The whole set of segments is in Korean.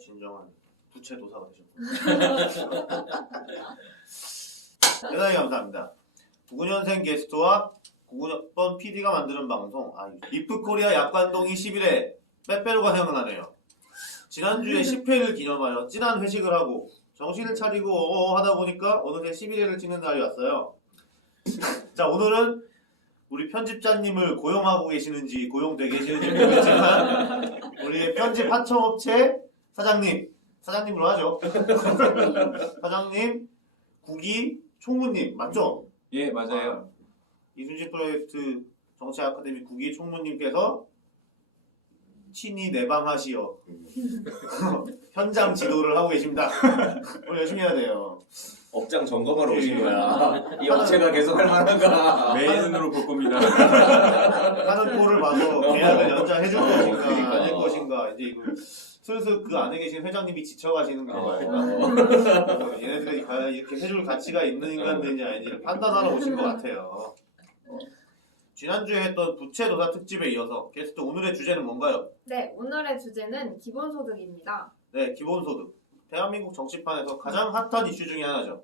진정한 부채 도사가 되셨군요. 대단히 감사합니다. 99년생 게스트와 99번 PD가 만드는 방송 리프코리아 약관동이 11회 빼빼로가 생각나네요. 지난주에 10회를 기념하여 진한 회식을 하고 정신을 차리고 하다 보니까 어느새 11회를 찍는 날이 왔어요. 자, 오늘은 우리 편집자님을 고용하고 계시는지 고용돼 계시는지 모르겠지만 우리의 편집 하청업체 사장님으로 하죠. 사장님, 국이 총무님 맞죠? 예, 맞아요. 이순신 프로젝트 정치 아카데미 국이 총무님께서 친히 내방하시어 현장 지도를 하고 계십니다. 오늘 열심히 해야 돼요. 업장 점검하러 오신 거야. 이 업체가 계속 할 만한가? 매일 눈으로 볼 겁니다. 하는 꼴을 봐서 계약을 연장해줄 것인가 그러니까. 아닐 것인가 이제 이거 슬슬 그 안에 계신 회장님이 지쳐가시는 거예요. 얘네들이 과연 이렇게 해줄 가치가 있는 인간들인지 아닌지를 판단하러 오신 것 같아요. 지난주에 했던 부채도사 특집에 이어서 게스트 오늘의 주제는 뭔가요? 네, 오늘의 주제는 기본소득입니다. 네, 기본소득. 대한민국 정치판에서 가장 핫한 이슈 중에 하나죠.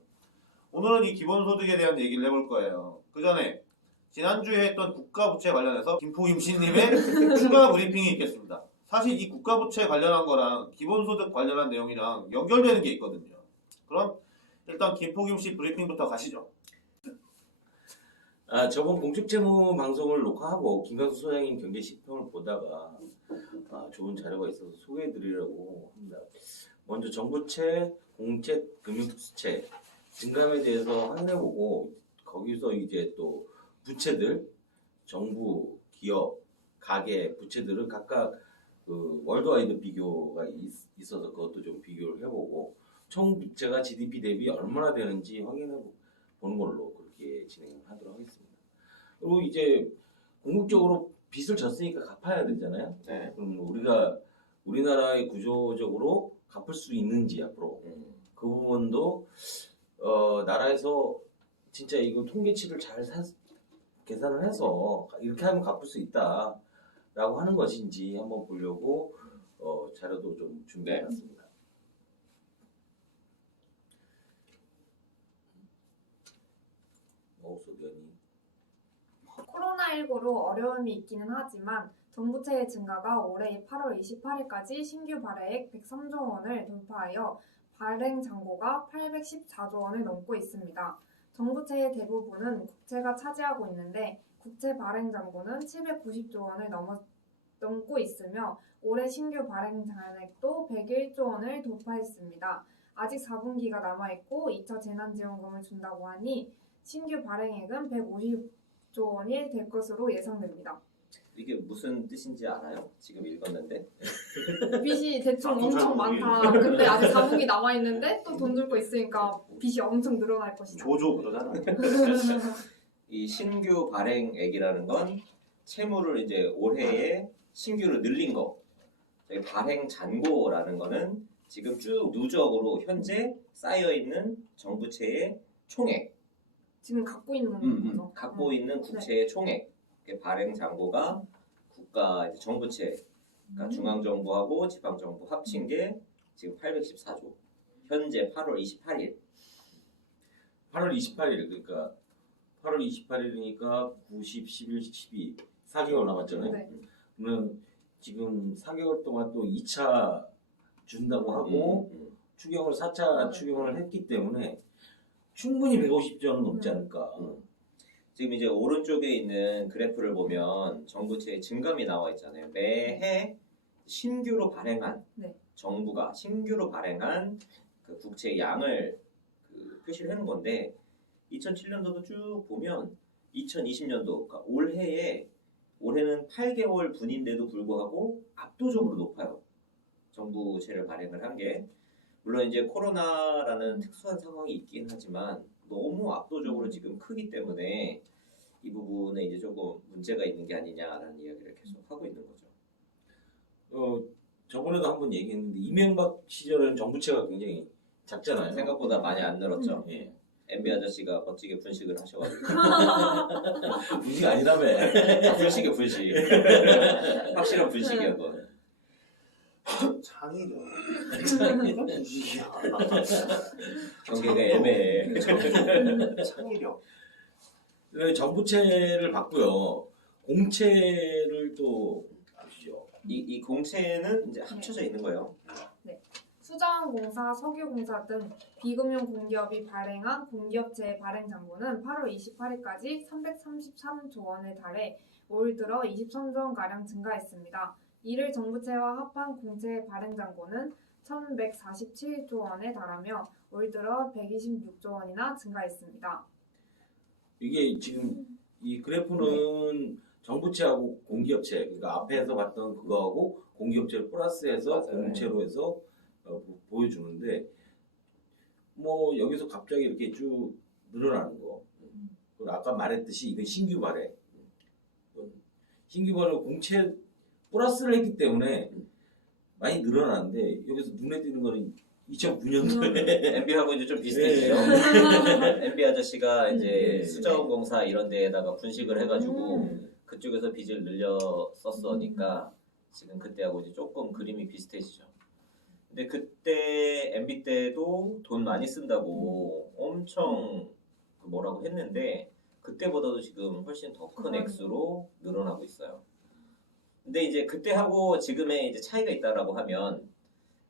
오늘은 이 기본소득에 대한 얘기를 해볼 거예요. 그 전에 지난주에 했던 국가부채 관련해서 김포김 씨님의 추가 브리핑이 있겠습니다. 사실 이 국가부채 관련한 거랑 기본소득 관련한 내용이랑 연결되는 게 있거든요. 그럼 일단 김포김 씨 브리핑부터 가시죠. 저번 공직재무 방송을 녹화하고 김광수 소장님 경제시평을 보다가 좋은 자료가 있어서 소개해드리려고 합니다. 먼저 정부채, 공채, 금융특수채 증감에 대해서 확인해보고 거기서 이제 또 부채들, 정부, 기업, 가계 부채들을 각각 그 월드와이드 비교가 있어서 그것도 좀 비교를 해보고 총 부채가 GDP 대비 얼마나 되는지 확인해보는 걸로 그렇게 진행을 하도록 하겠습니다. 그리고 이제 궁극적으로 빚을 졌으니까 갚아야 되잖아요. 네. 그럼 우리나라의 구조적으로 갚을 수 있는지 앞으로 그 부분도 나라에서 진짜 이거 통계치를 잘 계산을 해서 이렇게 하면 갚을 수 있다라고 하는 것인지 한번 보려고 자료도 좀 준비해놨습니다. 코로나19로 어려움이 있기는 하지만 정부채의 증가가 올해 8월 28일까지 신규 발행액 103조 원을 돌파하여 발행 잔고가 814조 원을 넘고 있습니다. 정부채의 대부분은 국채가 차지하고 있는데 국채 발행 잔고는 790조 원을 넘고 있으며 올해 신규 발행 잔액도 101조 원을 돌파했습니다. 아직 4분기가 남아있고 2차 재난지원금을 준다고 하니 신규 발행액은 150조 원이 될 것으로 예상됩니다. 이게 무슨 뜻인지 알아요? 지금 읽었는데. 빚이 대충 엄청 많다. 근데 아직 4분기 남아있는데 또 돈 줄 거 있으니까 빚이 엄청 늘어날 것이다. 조조 그러잖아. 이 신규 발행액이라는 건 채무를 이제 올해에 신규로 늘린 거. 발행 잔고라는 거는 지금 쭉 누적으로 현재 쌓여있는 정부채의 총액. 지금 갖고 있는 거죠. 갖고 있는 국채의 총액. 발행 잔고가 국가 정부채, 그러니까 중앙정부하고 지방정부 합친 게 지금 814조. 현재 8월 28일. 8월 28일 그러니까 8월 28일이니까 90, 11, 12 4개월 남았잖아요. 네. 그러면 지금 4개월 동안 또 2차 준다고 하고 추경을 4차 추경을 했기 때문에 충분히 150조는 넘지 않을까. 지금 이제 오른쪽에 있는 그래프를 보면 정부채의 증감이 나와 있잖아요. 매해 신규로 발행한 정부가 신규로 발행한 그 국채 양을 표시를 해놓은 건데 2007년도도 쭉 보면 2020년도 그러니까 올해는 8개월 분인데도 불구하고 압도적으로 높아요. 정부채를 발행을 한 게 물론 이제 코로나라는 특수한 상황이 있긴 하지만 너무 압도적으로 지금 크기 때문에 이 부분에 이제 조금 문제가 있는 게 아니냐라는 이야기를 계속 하고 있는 거죠. 저번에도 한번 얘기했는데 이명박 시절에는 정부채가 굉장히 작잖아요. 생각보다 많이 안 늘었죠. 예. MB 아저씨가 멋지게 분식을 하셔가지고 분식 아니라며. 분식이요 분식. 확실한 분식이야 그건. 창의력. 경계가 애매해. 창의력. 네, 정부채를 받고요. 공채를 또 아시죠? 이 공채는 이제 합쳐져 있는 거예요. 수자원공사, 석유공사 등 비금융 공기업이 발행한 공기업체 발행 잔고는 8월 28일까지 333조 원에 달해 올 들어 23조 원가량 증가했습니다. 이를 정부채와 합한 공채 발행 잔고는 1,147조 원에 달하며 올 들어 126조 원이나 증가했습니다. 이게 지금 이 그래프는 정부채하고 공기업채, 그러니까 앞에서 봤던 그거하고 공기업채를 플러스해서 맞아요. 공채로 해서 보여주는데 뭐 여기서 갑자기 이렇게 쭉 늘어나는 거. 그리고 아까 말했듯이 이건 신규 발행. 신규 발행 공채 플러스를 했기 때문에 많이 늘어나는데 여기서 눈에 띄는 거는 2009년도에 MB하고 이제 좀 비슷해지죠. MB 아저씨가 이제 네. 수자원공사 이런 데에다가 분식을 해가지고 그쪽에서 빚을 늘려 썼으니까 지금 그때하고 이제 조금 그림이 비슷해지죠. 근데 그때 MB 때도 돈 많이 쓴다고 엄청 뭐라고 했는데 그때보다도 지금 훨씬 더 큰 액수로 늘어나고 있어요. 근데 이제 그때하고 지금의 이제 차이가 있다라고 하면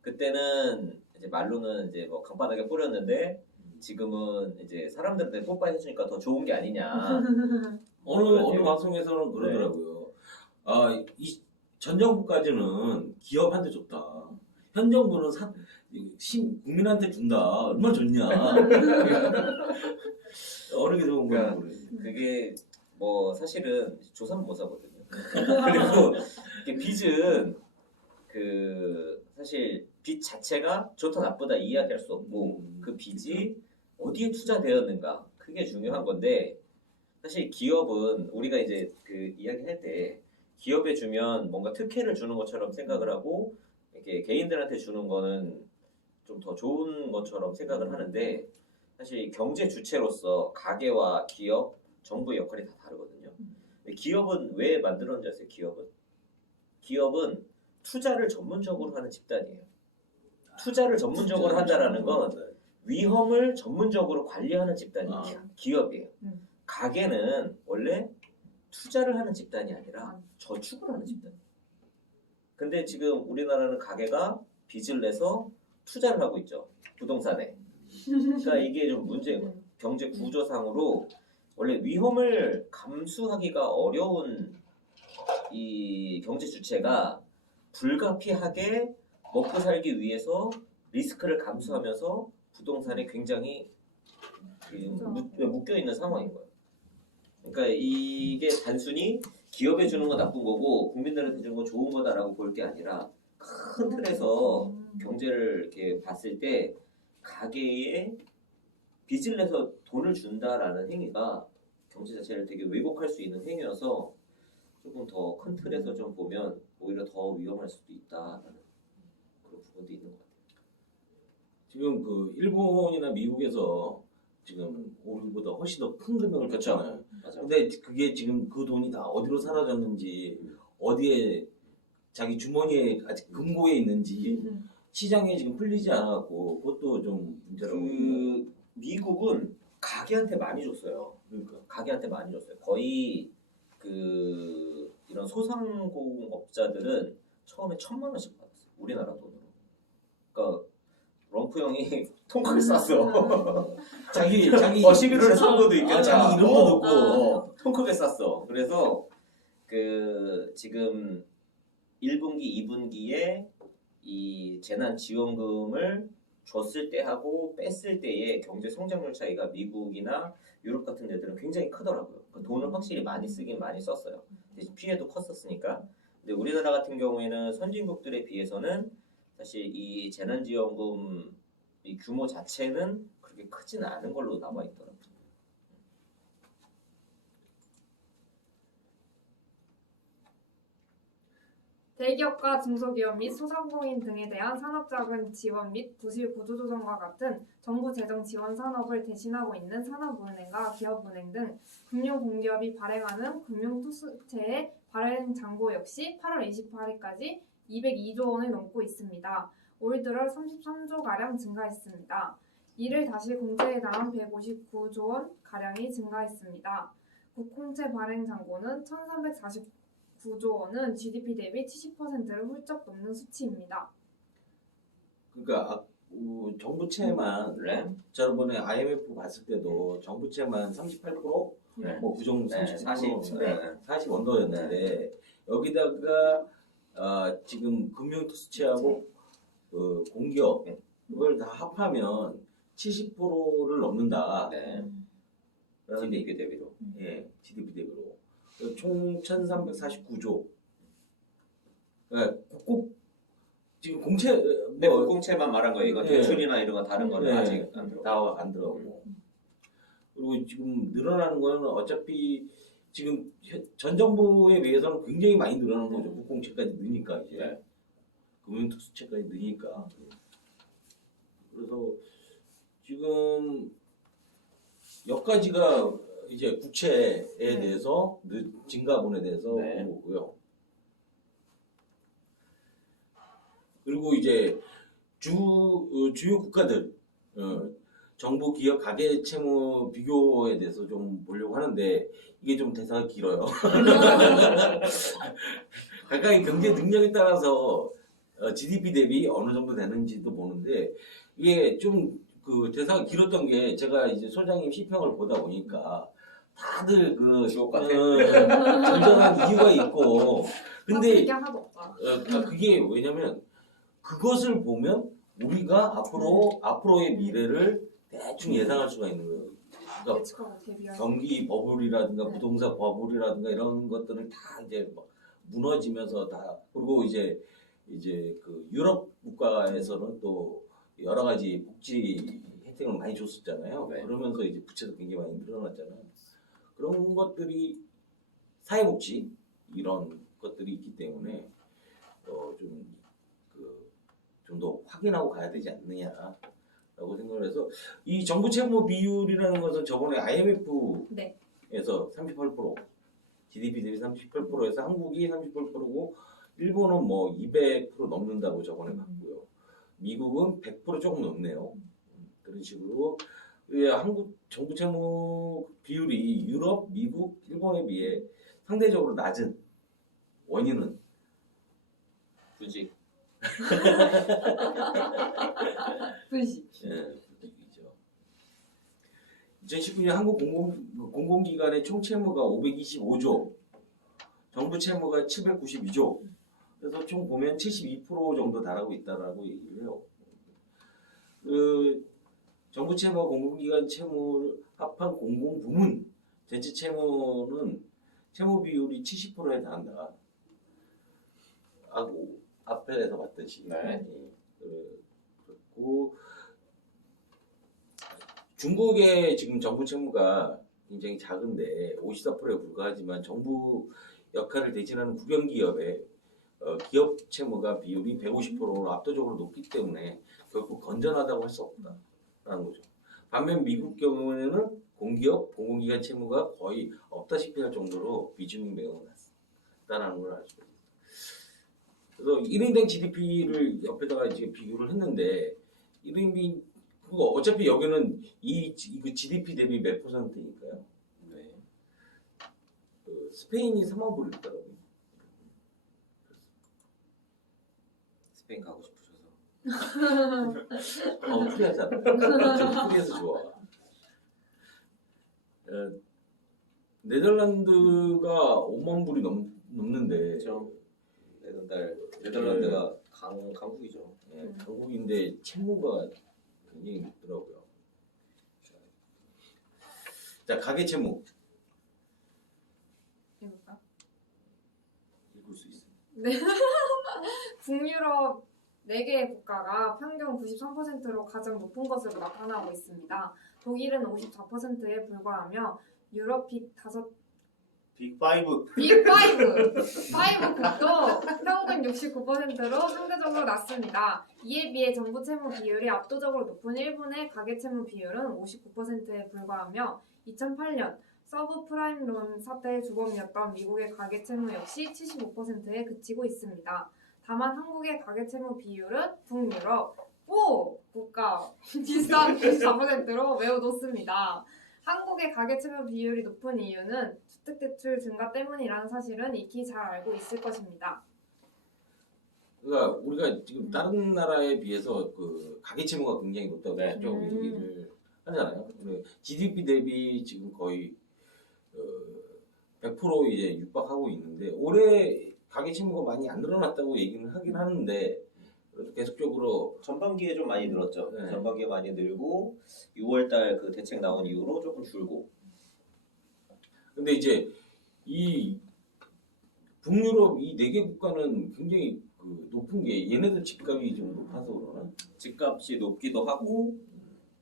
그때는 이제 말로는 이제 뭐 강바닥에 뿌렸는데 지금은 이제 사람들한테 뽀뽀해주니까 더 좋은 게 아니냐. 어느 방송에서는 그러더라고요. 아, 이 전 정부까지는 기업한테 좋다. 현 정부는 국민한테 준다. 얼마나 좋냐. 어느 게 좋은 거야 모르겠네. 그게 뭐 사실은 조선모사거든요. 그리고 이게 빚은 그 사실 빚 자체가 좋다 나쁘다 이야기할 수 없고 그 빚이 어디에 투자되었는가 그게 중요한 건데 사실 기업은 우리가 이제 그 이야기할 때 기업에 주면 뭔가 특혜를 주는 것처럼 생각을 하고 이렇게 개인들한테 주는 거는 좀 더 좋은 것처럼 생각을 하는데 사실 경제 주체로서 가계와 기업, 정부의 역할이 다 다르거든요. 기업은 왜 만들었는지 아세요? 기업은 투자를 전문적으로 하는 집단이에요. 투자를 전문적으로 한다라는 건 위험을 전문적으로 관리하는 집단이 기업이에요. 가게는 원래 투자를 하는 집단이 아니라 저축을 하는 집단. 근데 지금 우리나라는 가게가 빚을 내서 투자를 하고 있죠. 부동산에. 그러니까 이게 좀 문제예요. 경제 구조상으로 원래 위험을 감수하기가 어려운 이 경제 주체가 불가피하게 먹고 살기 위해서 리스크를 감수하면서 부동산에 굉장히 묶여 있는 상황인 거예요. 그러니까 이게 단순히 기업에 주는 건 나쁜 거고 국민들한테 주는 건 좋은 거다라고 볼 게 아니라 큰 틀에서 경제를 이렇게 봤을 때 가계에 빚을 내서 돈을 준다라는 행위가 경제 자체를 되게 왜곡할 수 있는 행위여서 조금 더 큰 틀에서 좀 보면 오히려 더 위험할 수도 있다라는 그런 부분도 있는 것 같아요. 지금 그 일본이나 미국에서 지금 우리보다 훨씬 더 큰 금액을 그렇죠. 줬잖아요. 맞아. 근데 그게 지금 그 돈이 다 어디로 사라졌는지 어디에 자기 주머니에 아직 금고에 있는지 시장에 지금 풀리지 않았고 그것도 좀 문제라고 봅니다. 미국은 가게한테 많이 줬어요. 그러니까 가게한테 많이 줬어요. 거의 이런 소상공업자들은 처음에 1,000만 원씩 받았어요. 우리나라 돈으로. 그러니까 럼프 형이 통크를 쌌어. 자기 11월에 산 것도 있겠다. 자기 이름도 넣고 통크게 쌌어. 그래서 지금 1분기, 2분기에 이 재난지원금을 줬을 때하고 뺐을 때의 경제 성장률 차이가 미국이나 유럽 같은 데들은 굉장히 크더라고요. 그러니까 돈을 확실히 많이 쓰긴 많이 썼어요. 대신 피해도 컸었으니까. 근데 우리나라 같은 경우에는 선진국들에 비해서는 사실 이 재난지원금 이 규모 자체는 그렇게 크지는 않은 걸로 남아 있더라고요. 대기업과 중소기업 및 소상공인 등에 대한 산업자금 지원 및 부실 구조조정과 같은 정부 재정 지원 산업을 대신하고 있는 산업은행과 기업은행 등 금융공기업이 발행하는 금융투자채의 발행 잔고 역시 8월 28일까지 202조 원을 넘고 있습니다. 올 들어 33조가량 증가했습니다. 이를 다시 공채에 달한 159조 원가량이 증가했습니다. 국공채 발행 잔고는 1349조 원은 GDP 대비 70%를 훌쩍 넘는 수치입니다. 그러니까 정부채만 네. 저번에 IMF 봤을 때도 정부채만 38%, 네. 뭐 그 정도 네, 39%, 40. 40 언더였는데 여기다가 지금 금융투자체하고 그 공기업 그걸 다 합하면 70%를 넘는다. 네. 라는 게 GDP 대비로. 예, GDP 대비로 총 1,349조. 그러니까 국고 지금 공채 네, 공채만 말한 거예요. 이건 네. 대출이나 이런 거 다른 거는 네. 아직 안 들어. 나와 안 들어오고. 그리고 지금 늘어나는 거는 어차피 지금 전 정부에 비해서는 굉장히 많이 늘어난 거죠. 국공채까지 넣으니까 이제 네. 금융특수채까지 넣으니까. 그래서 지금 몇 가지가 이제 국채에 대해서 증가분에 대해서 네. 온 거고요. 그리고 이제 주요 국가들 정부 기업 가계 채무 비교에 대해서 좀 보려고 하는데 이게 좀 대사가 길어요. 각각의 경제 능력에 따라서 GDP 대비 어느 정도 되는지도 보는데 이게 좀 그 대사가 길었던 게 제가 이제 소장님 시평을 보다 보니까 다들 그 주옥 같아. 정정한 이유가 있고 근데 이게 하나도 없다. 그게 왜냐면 그것을 보면 우리가 앞으로의 미래를 대충 예상할 수가 있는 거예요. 그러니까 예측하고 대비할. 경기 버블이라든가 네. 부동산 버블이라든가 이런 것들을 다 이제 막 무너지면서 다 그리고 이제 그 유럽 국가에서는 또 여러 가지 복지 혜택을 많이 줬었잖아요. 네. 그러면서 이제 부채도 굉장히 많이 늘어났잖아요. 그런 것들이 사회복지 이런 것들이 있기 때문에 좀 더 확인하고 가야 되지 않느냐라고 생각을 해서 이 정부 채무 비율이라는 것은 저번에 IMF에서 네. 38% GDP 대비 38%에서 한국이 38%고 일본은 뭐 200% 넘는다고 저번에 봤고요. 미국은 100% 조금 넘네요. 그런 식으로 한국 정부 채무 비율이 유럽, 미국, 일본에 비해 상대적으로 낮은 원인은 굳이. 분식. 예, 부득이죠. 2019년 한국 공공기관의 총 채무가 525조, 정부 채무가 792조. 그래서 총 보면 72% 정도 달하고 있다라고 얘기를 해요. 그 정부 채무와 공공기관 채무를 합한 공공부문 전체 채무는 채무 비율이 70%에 달한다. 앞에서 봤듯이. 네. 그리고 중국의 지금 정부 채무가 굉장히 작은데 54%에 불과하지만 정부 역할을 대신하는 국영기업의 기업 채무가 비율이 150%로 압도적으로 높기 때문에 결국 건전하다고 할 수 없다라는 거죠. 반면 미국 경우에는 공기업, 공공기관 채무가 거의 없다시피 할 정도로 비중이 매우 낮다라는 걸 알 수 있습니다. 그래서 1인당 GDP를 옆에다가 이제 비교를 했는데 1인당 그거 어차피 여기는 그 GDP 대비 몇 %니까요? 네. 스페인이 3만 불 있더라고요. 스페인 가고 싶으셔서. 프리하잖아. 프리해서 좋아. 네덜란드가 5만 불이 넘는데 그렇죠. 네덜란드가 강국이죠. 예, 강국인데 채무가 굉장히 높더라고요. 자, 가계 채무 해볼까? 읽을 수 있어요. 네. 북유럽 4개의 국가가 평균 93%로 가장 높은 것으로 나타나고 있습니다. 독일은 54%에 불과하며 유럽 빅5 국도 평균 69%로 상대적으로 낮습니다. 이에 비해 정부 채무 비율이 압도적으로 높은 일본의 가계 채무 비율은 59%에 불과하며 2008년 서브프라임론 사태의 주범이었던 미국의 가계 채무 역시 75%에 그치고 있습니다. 다만 한국의 가계채무 비율은 북유럽 5 국가 비슷한 94%로 매우 높습니다. 한국의 가계채무 비율이 높은 이유는 주택대출 증가 때문이라는 사실은 익히 잘 알고 있을 것입니다. 그러니까 우리가 지금 다른 나라에 비해서 그 가계채무가 굉장히 높다고 네. 계속적으로 얘기를 하잖아요. GDP 대비 지금 거의 100% 이제 육박하고 있는데 올해 가계채무가 많이 안 늘어났다고 얘기는 하긴 하는데 그래도 계속적으로 전반기에 좀 많이 늘었죠. 네. 전반기에 많이 늘고 6월달 그 대책 나온 이후로 조금 줄고. 근데 이제 이 북유럽 이 4개 국가는 굉장히 그 높은 게 얘네들 집값이 좀 높아서 그러나? 집값이 높기도 하고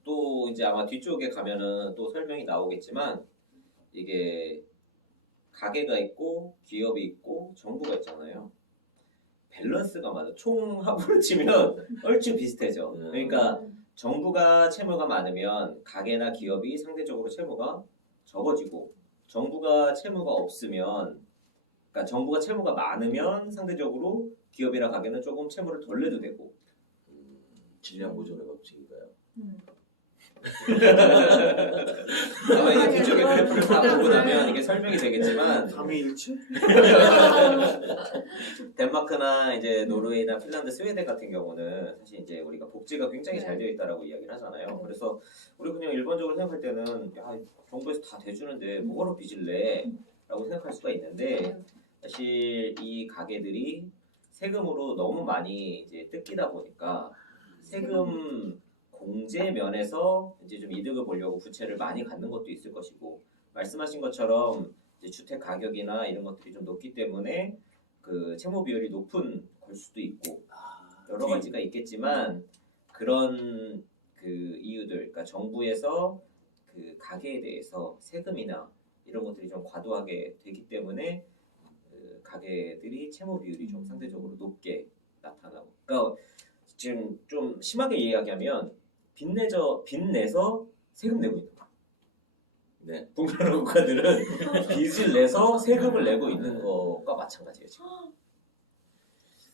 또 이제 아마 뒤쪽에 가면은 또 설명이 나오겠지만 이게 가게가 있고 기업이 있고 정부가 있잖아요. 밸런스가 맞아. 총 합으로 치면 얼추 비슷해져. 그러니까 정부가 채무가 많으면 가게나 기업이 상대적으로 채무가 적어지고 정부가 채무가 없으면 그러니까 정부가 채무가 많으면 상대적으로 기업이나 가게는 조금 채무를 덜 내도 되고 질량 보존의 법칙인가요? 아마 이게 뒤쪽에 그래프를 다 보고 나면 이게 설명이 되겠지만 삼위일체? 덴마크나 이제 노르웨이나 핀란드, 스웨덴 같은 경우는 사실 이제 우리가 복지가 굉장히 잘 되어 있다라고 이야기를 하잖아요. 그래서 우리 그냥 일반적으로 생각할 때는 야 정부에서 다 대주는데 뭐하러 빚을 내?라고 생각할 수가 있는데 사실 이 가게들이 세금으로 너무 많이 이제 뜯기다 보니까 세금 공제 면에서 이제 좀 이득을 보려고 부채를 많이 갖는 것도 있을 것이고 말씀하신 것처럼 이제 주택 가격이나 이런 것들이 좀 높기 때문에 그 채무 비율이 높은 걸 수도 있고 여러 가지가 있겠지만 그런 그 이유들, 그러니까 정부에서 그 가게에 대해서 세금이나 이런 것들이 좀 과도하게 되기 때문에 그 가게들이 채무 비율이 좀 상대적으로 높게 나타나고, 그러니까 지금 좀 심하게 이야기하면 빚 내서 세금 내고 있는 거야. 네. 북유럽 국가들은 빚을 내서 세금을 내고 있는 것과 마찬가지예요. 지금.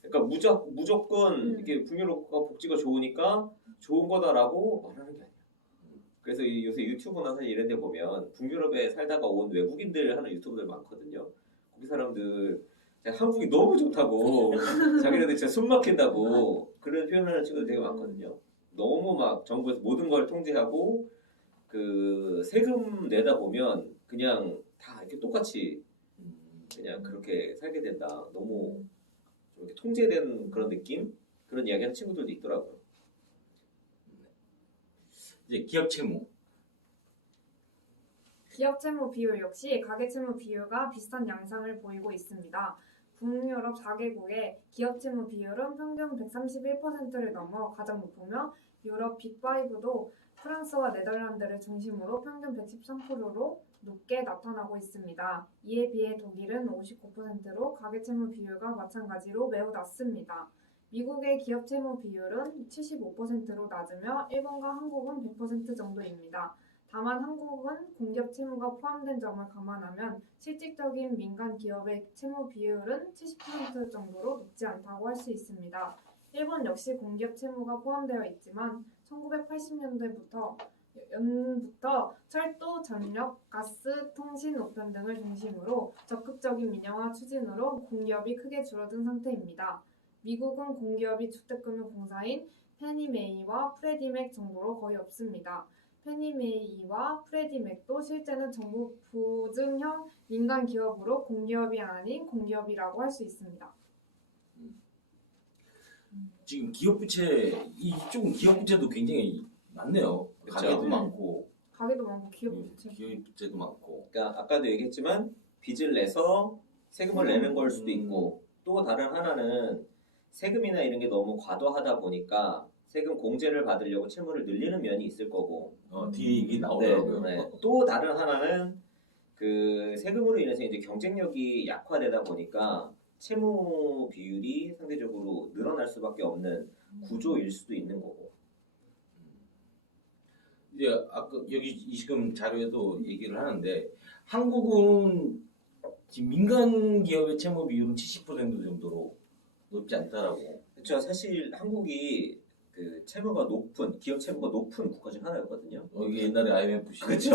그러니까 무조건 이렇게 북유럽 국가 복지가 좋으니까 좋은 거다라고 말하는 게 아니야. 그래서 요새 유튜브나 사실 이런 데 보면 북유럽에 살다가 온 외국인들 하는 유튜브들 많거든요. 거기 사람들 한국이 너무 좋다고 자기네들 진짜 숨 막힌다고 그런 표현하는 친구들 되게 많거든요. 너무 막 정부에서 모든 걸 통제하고 그 세금 내다 보면 그냥 다 이렇게 똑같이 그냥 그렇게 살게 된다. 너무 좀 이렇게 통제된 그런 느낌? 그런 이야기하는 친구들도 있더라고요. 이제 기업 채무. 기업 채무 비율 역시 가계 채무 비율과 비슷한 양상을 보이고 있습니다. 북유럽 4개국의 기업 채무 비율은 평균 131%를 넘어 가장 높으며 유럽 빅5도 프랑스와 네덜란드를 중심으로 평균 113%로 높게 나타나고 있습니다. 이에 비해 독일은 59%로 가계 채무 비율과 마찬가지로 매우 낮습니다. 미국의 기업 채무 비율은 75%로 낮으며 일본과 한국은 100% 정도입니다. 다만 한국은 공기업 채무가 포함된 점을 감안하면 실질적인 민간 기업의 채무 비율은 70% 정도로 높지 않다고 할 수 있습니다. 일본 역시 공기업 채무가 포함되어 있지만 1980년대부터 철도, 전력, 가스, 통신, 우편 등을 중심으로 적극적인 민영화 추진으로 공기업이 크게 줄어든 상태입니다. 미국은 공기업이 주택금융공사인 페니메이와 프레디맥 정도로 거의 없습니다. 페니메이와 프레디맥도 실제는 정부 보증형 민간 기업으로 공기업이 아닌 공기업이라고 할 수 있습니다. 지금 기업 부채 이쪽은 기업 부채도 굉장히 많네요. 그쵸? 가게도 많고 가게도 많고 기업 부채. 기업 부채도 많고. 그러니까 아까도 얘기했지만 빚을 내서 세금을 내는 걸 수도 있고 또 다른 하나는 세금이나 이런 게 너무 과도하다 보니까 세금 공제를 받으려고 채무를 늘리는 면이 있을 거고 뒤에 얘기 나오더라고요. 또 다른 하나는 그 세금으로 인해서 이제 경쟁력이 약화되다 보니까 채무 비율이 상대적으로 늘어날 수밖에 없는 구조일 수도 있는 거고. 이제 아까 여기 지금 자료에도 얘기를 하는데 한국은 지금 민간 기업의 채무 비율은 70% 정도로 높지 않다라고. 그렇죠. 사실 한국이 그 채무가 높은 기업 채무가 높은 국가 중 하나였거든요. 이게 옛날에 IMF 시 그렇죠.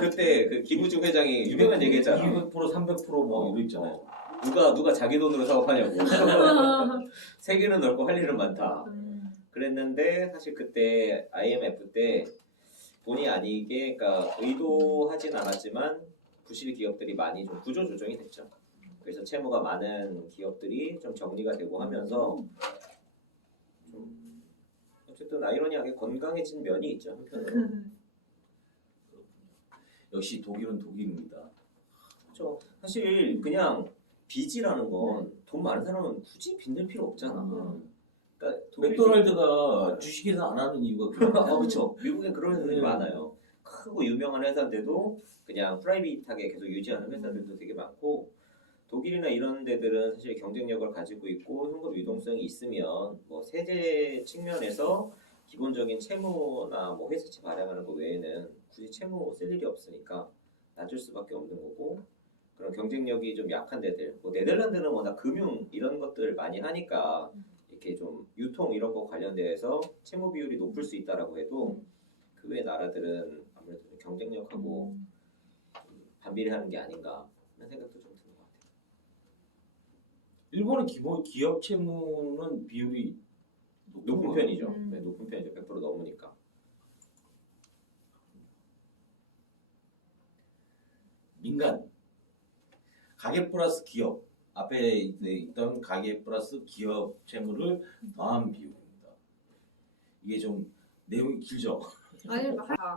그때 그 김우중 회장이 유명한 얘기했잖아. 200% 300% 뭐 이거 있잖아요. 누가 자기 돈으로 사업하냐고. 세계는 넓고 할 일은 많다. 그랬는데 사실 그때 IMF 때 본의 아니게 그러니까 의도하진 않았지만 부실 기업들이 많이 좀 구조 조정이 됐죠. 그래서 채무가 많은 기업들이 좀 정리가 되고 하면서 좀 어쨌든 아이러니하게 건강해진 면이 있죠 한편으로. 역시 독일은 독일입니다. 그렇죠. 사실 그냥 빚이라는 건 돈 많은 사람은 굳이 빚낼 필요 없잖아. 그러니까 맥도날드가 주식에서 안 하는 이유가 그렇죠. 미국엔 그런 회사들이 네. 많아요. 크고 유명한 회사인데도 그냥 프라이빗하게 계속 유지하는 회사들도 되게 많고 독일이나 이런 데들은 사실 경쟁력을 가지고 있고 현금 유동성이 있으면 뭐 세제 측면에서 기본적인 채무나 뭐 회사채 발행하는 거 외에는 굳이 채무 쓸 일이 없으니까 놔줄 수밖에 없는 거고 그런 경쟁력이 좀 약한 데들 뭐 네덜란드는 워낙 금융 이런 것들 많이 하니까 이렇게 좀 유통 이런 거 관련돼서 채무 비율이 높을 수 있다라고 해도 그 외 나라들은 아무래도 좀 경쟁력하고 좀 반비례하는 게 아닌가 하는 생각도 좀 드는 것 같아요. 일본의 기본 기업 채무는 비율이 높은 편이죠. 음. 네, 높은 편이죠. 100% 넘으니까. 민간 가계 플러스 기업 앞에 있던 가계 플러스 기업 채무를 더한 비율입니다. 이게 좀 내용이 길죠.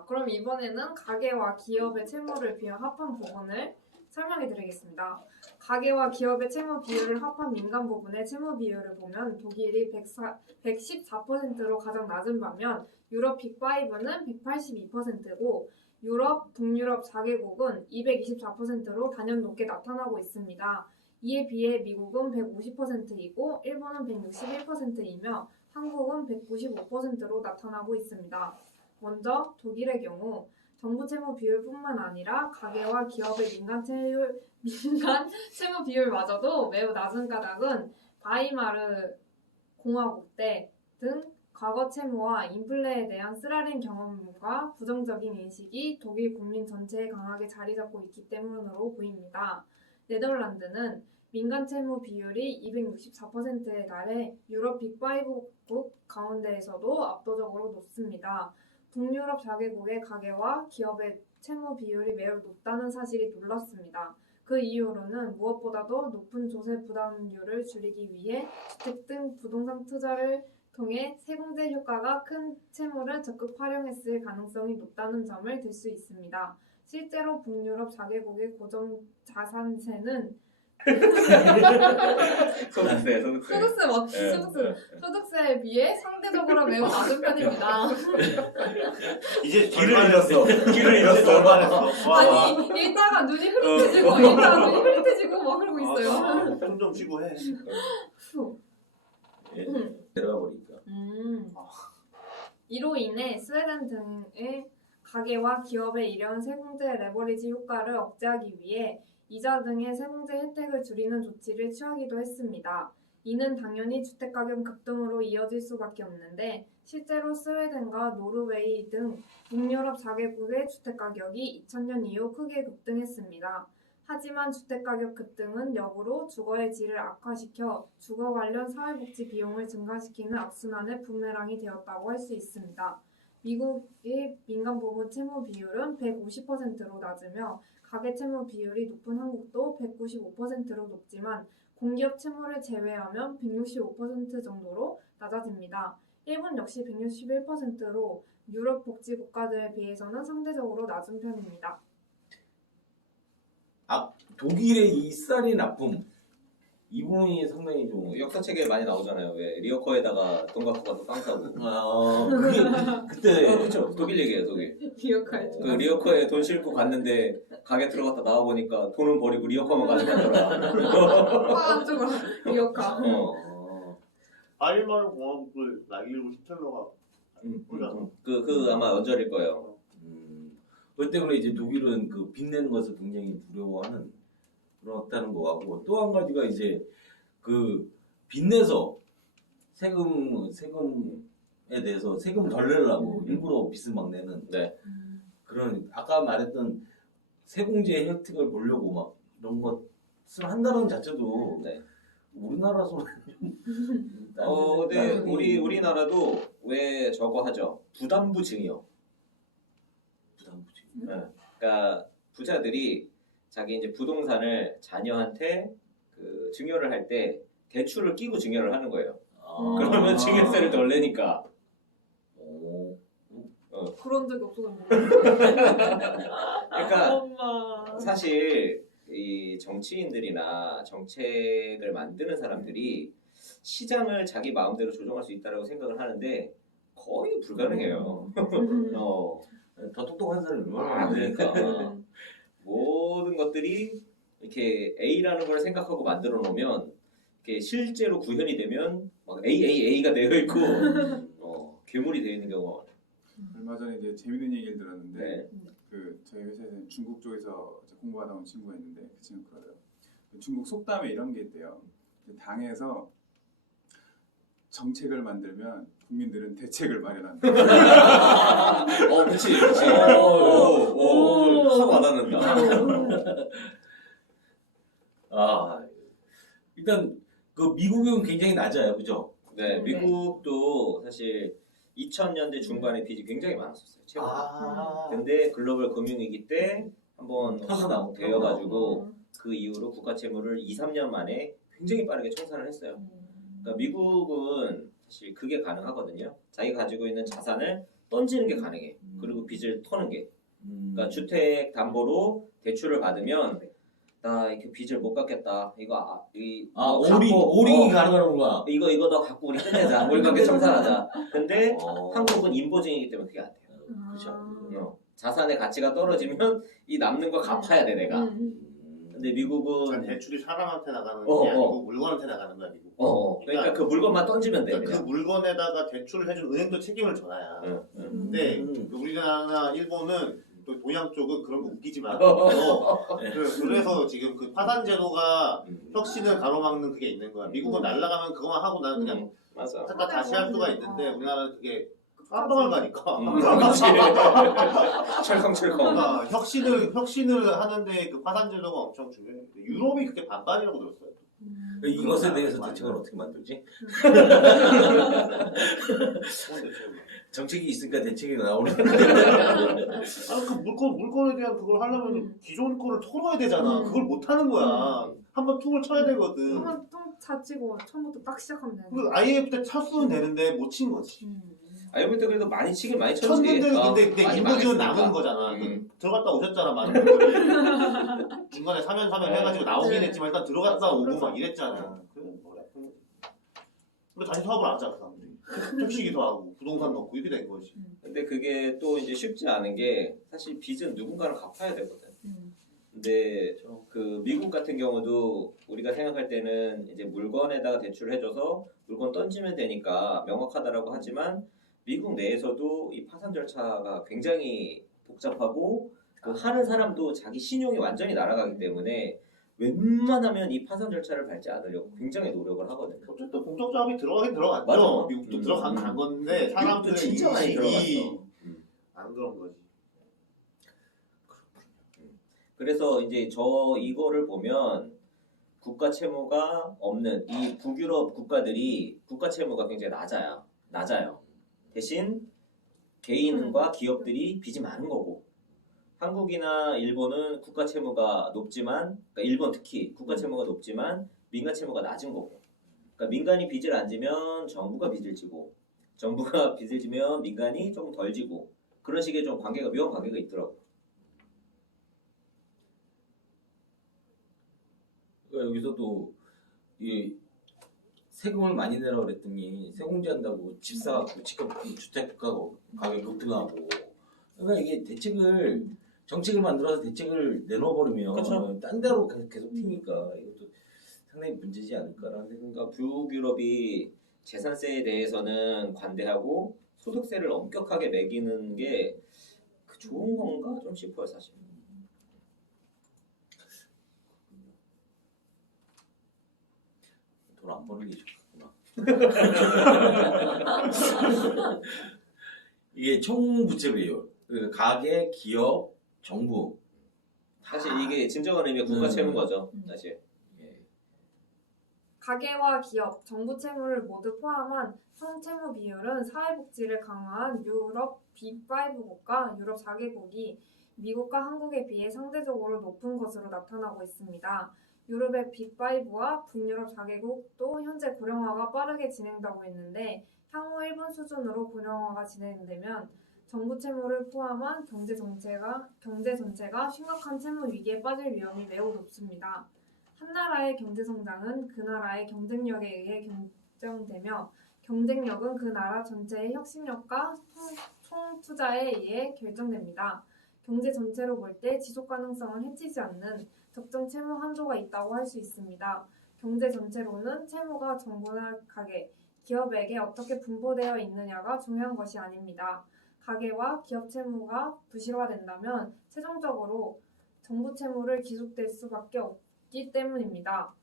그럼 이번에는 가계와 기업의 채무를 비한 합한 부분을 설명해 드리겠습니다. 가계와 기업의 채무 비율을 합한 민간 부분의 채무 비율을 보면 독일이 114%로 가장 낮은 반면 유럽 빅5는 182%고 유럽, 북유럽 4개국은 224%로 단연 높게 나타나고 있습니다. 이에 비해 미국은 150%이고 일본은 161%이며 한국은 195%로 나타나고 있습니다. 먼저 독일의 경우 정부 채무 비율뿐만 아니라 가계와 기업의 민간 채무 비율마저도 매우 낮은 까닭은 바이마르 공화국 때 등 과거 채무와 인플레에 대한 쓰라린 경험과 부정적인 인식이 독일 국민 전체에 강하게 자리 잡고 있기 때문으로 보입니다. 네덜란드는 민간 채무 비율이 264%에 달해 유럽 빅5국 가운데에서도 압도적으로 높습니다. 북유럽 4개국의 가계와 기업의 채무 비율이 매우 높다는 사실이 놀랍습니다. 그 이유로는 무엇보다도 높은 조세 부담률을 줄이기 위해 주택 등 부동산 투자를 통해 세공제 효과가 큰 채무를 적극 활용했을 가능성이 높다는 점을 들 수 있습니다. 실제로 북유럽 4개국의 고정 자산세는 소득세. 소득세 맞지? 소득세에 비해 상대적으로 매우 낮은 편입니다. 이제 길을 잃었어. 길을 잃었어. 얼마냈어? 아니 읽다가 눈이 흐릿해지고 막 그러고 있어요. 손좀 쉬고 해. 내려가 버리니까. 이로 인해 스웨덴 등의 가계와 기업의 이런 세공제 레버리지 효과를 억제하기 위해 이자 등의 세공제 혜택을 줄이는 조치를 취하기도 했습니다. 이는 당연히 주택가격 급등으로 이어질 수밖에 없는데 실제로 스웨덴과 노르웨이 등 북유럽 4개국의 주택가격이 2000년 이후 크게 급등했습니다. 하지만 주택가격 급등은 역으로 주거의 질을 악화시켜 주거 관련 사회복지 비용을 증가시키는 악순환의 부메랑이 되었다고 할 수 있습니다. 미국의 민간 부분 채무 비율은 150%로 낮으며 가계 채무 비율이 높은 한국도 195%로 높지만 공기업 채무를 제외하면 165% 정도로 낮아집니다. 일본 역시 161%로 유럽 복지 국가들에 비해서는 상대적으로 낮은 편입니다. 독일의 이 쌀이 나쁨 이 부분이 상당히 좀 역사책에 많이 나오잖아요. 왜 리어커에다가 돈 갖고 가서 빵 사고. 그게 그때 그렇죠. 독일 얘기예요, 독일. 기억할 그 리어커에 돈 싣고 갔는데 가게 들어갔다 나와 보니까 돈은 버리고 리어커만 가져가더라. 화가쪽으로 기억하. 아이마르 공화국을 나기로 히틀러가 그 아마 언저리일 거예요. 그 때문에 이제 독일은 그 빚내는 것을 굉장히 두려워하는 그렇다는 거 같고 또 한 가지가 이제 그 빚내서 세금에 대해서 세금 덜 내려고 일부러 빚을 막 내는 네. 그런 아까 말했던 세공제 혜택을 보려고 막 이런 것을 한다는 자체도 네. 우리나라에서 근데 우리나라도 왜 저거 하죠? 부담부 증여. 부담부지. 네. 그러니까 부자들이 자기 이제 부동산을 자녀한테 그 증여를 할 때 대출을 끼고 증여를 하는 거예요. 그러면 증여세를 덜 내니까. 오. 그런 적이 없어서 모르겠어요. 그러니까 엄마. 사실 이 정치인들이나 정책을 만드는 사람들이 시장을 자기 마음대로 조정할 수 있다고 생각을 하는데 거의 불가능해요. 더 똑똑한 사람이 얼마나 아, 많은데. 그러니까 모든 것들이 이렇게 A라는 걸 생각하고 만들어 놓으면 이렇게 실제로 구현이 되면 막 A가 되어 있고 괴물이 되어 있는 경우가 많아요. 얼마 전에 이제 재밌는 얘기를 들었는데 네. 그 저희 회사에는 중국 쪽에서 이제 공부하다 온 친구가 있는데 그 친구 그러더라고요. 중국 속담에 이런 게 있대요. 당에서 정책을 만들면 국민들은 대책을 마련한다. 그렇지. 확 와닿는다. 일단 그 미국은 굉장히 낮아요, 그죠? 네, 미국도 사실 2000년대 중반에 빚이 굉장히 많았었어요. 최고. 근데 글로벌 금융위기 때 한번 터져나오고 되어가지고 그 이후로 국가 채무를 2, 3년 만에 굉장히 빠르게 청산을 했어요. 그러니까 미국은 사실 그게 가능하거든요. 자기가 가지고 있는 자산을 던지는 게 가능해. 그리고 빚을 터는 게. 그러니까 주택 담보로 대출을 받으면 나 이렇게 빚을 못 갚겠다. 이거 오링이 가능한 거야. 이거 너 갖고 우리 끝내자. 우리 관계 청산하자. 근데 한국은 인보증이기 때문에 그게 안 돼요. 그렇죠. 자산의 가치가 떨어지면 이 남는 걸 갚아야 돼 내가. 근데 미국은 대출이 사람한테 나가는 게 어, 아니고 물건한테 나가는 거야 미국. 그러니까 그 물건만 던지면 돼. 그러니까 그 물건에다가 대출을 해준 은행도 책임을 져야. 근데 우리나라나 일본은 또 동양 쪽은 그런 거 웃기지 마. 그래서 지금 그 파산 제도가 혁신을 가로막는 그게 있는 거야. 미국은 날라가면 그거만 하고 나는 그냥 맞아. 갖다 다시 할 수가 있는데 우리나라는 그게 깜빡을 가니까. 철컹철컹. 그러니까 혁신을 하는데 그 파산 제도가 엄청 중요해. 유럽이 그게 반반이라고 들었어요. 이것에 대해서 대책을 어떻게 만들지? 정책이 있으니까 대책이 나오는. 그 물건에 대한 그걸 하려면 기존 거를 털어야 되잖아. 그걸 못 하는 거야. 한번 퉁을 쳐야 되거든. 한번 좀 자치고 처음부터 딱 시작하면 되는 그 IMF 때 쳤으면 되는데 못 친 거지. IMF 때 그래도 많이 치긴 많이 쳤지. 쳤는데 근데 많이 인보증은 망했으니까. 남은 거잖아. 들어갔다 오셨잖아, 많은 분들이. 중간에 사면 해가지고 나오긴 했지만 일단 들어갔다 오고 막 이랬잖아. 그래, 뭐래. 근데 다시 사업을 안 하잖아, 그 사람들이. 택시기도 하고 부동산 넣고 이렇게 된 거지. 근데 그게 또 이제 쉽지 않은 게 사실 빚은 누군가는 갚아야 되거든. 근데 그 미국 같은 경우도 우리가 생각할 때는 이제 물건에다가 대출을 해줘서 물건 던지면 되니까 명확하다라고 하지만 미국 내에서도 이 파산 절차가 굉장히 복잡하고 그 하는 사람도 자기 신용이 완전히 날아가기 때문에 웬만하면 이 파산 절차를 밟지 않으려고 굉장히 노력을 하거든요. 어쨌든 공적 자금이 들어가긴 들어갔죠. 맞아. 미국도 들어간 건데 사람들의 진짜 많이 인식이 들어갔어. 안 그런 거지. 그래서 이제 이거를 보면 국가 채무가 없는 이 북유럽 국가들이 국가 채무가 굉장히 낮아요. 대신 개인과 기업들이 빚이 많은 거고 한국이나 일본은 국가 채무가 높지만 그러니까 일본 특히 국가 채무가 높지만 민간 채무가 낮은 거고 그러니까 민간이 빚을 안 지면 정부가 빚을 지고 정부가 빚을 지면 민간이 조금 덜 지고 그런 식의 좀 묘한 관계가 있더라고요. 그러니까 여기서도 이 세금을 많이 내라 그랬더니 세공제 한다고 집 사갖고 주택 가격 급등하고 그러니까 이게 정책을 만들어서 대책을 내놓아버리면 그쵸. 딴 데로 계속 튀니까 이것도 상당히 문제지 않을까라는 생각. 그러니까 북유럽이 재산세에 대해서는 관대하고 소득세를 엄격하게 매기는 게 좋은 건가 좀 싶어요 사실. 돈 안 버는 게 좋아. 이게 총부채 비율. 그러니까 가계, 기업, 정부. 사실 이게 진정한 의미의 국가 채무인 거죠. 사실. 예. 가계와 기업, 정부 채무를 모두 포함한 성채무 비율은 사회복지를 강화한 유럽 B5국가, 유럽 4개국이 미국과 한국에 비해 상대적으로 높은 것으로 나타나고 있습니다. 유럽의 B5와 북유럽 4개국도 현재 고령화가 빠르게 진행되고 있는데 향후 일본 수준으로 고령화가 진행되면 정부 채무를 포함한 경제 전체가 심각한 채무 위기에 빠질 위험이 매우 높습니다. 한 나라의 경제 성장은 그 나라의 경쟁력에 의해 결정되며 경쟁력은 그 나라 전체의 혁신력과 총 투자에 의해 결정됩니다. 경제 전체로 볼 때 지속 가능성을 해치지 않는 적정 채무 한도가 있다고 할 수 있습니다. 경제 전체로는 채무가 정부나 가계, 기업에게 어떻게 분포되어 있느냐가 중요한 것이 아닙니다. 가계와 기업 채무가 부실화된다면 최종적으로 정부 채무를 기속될 수밖에 없기 때문입니다.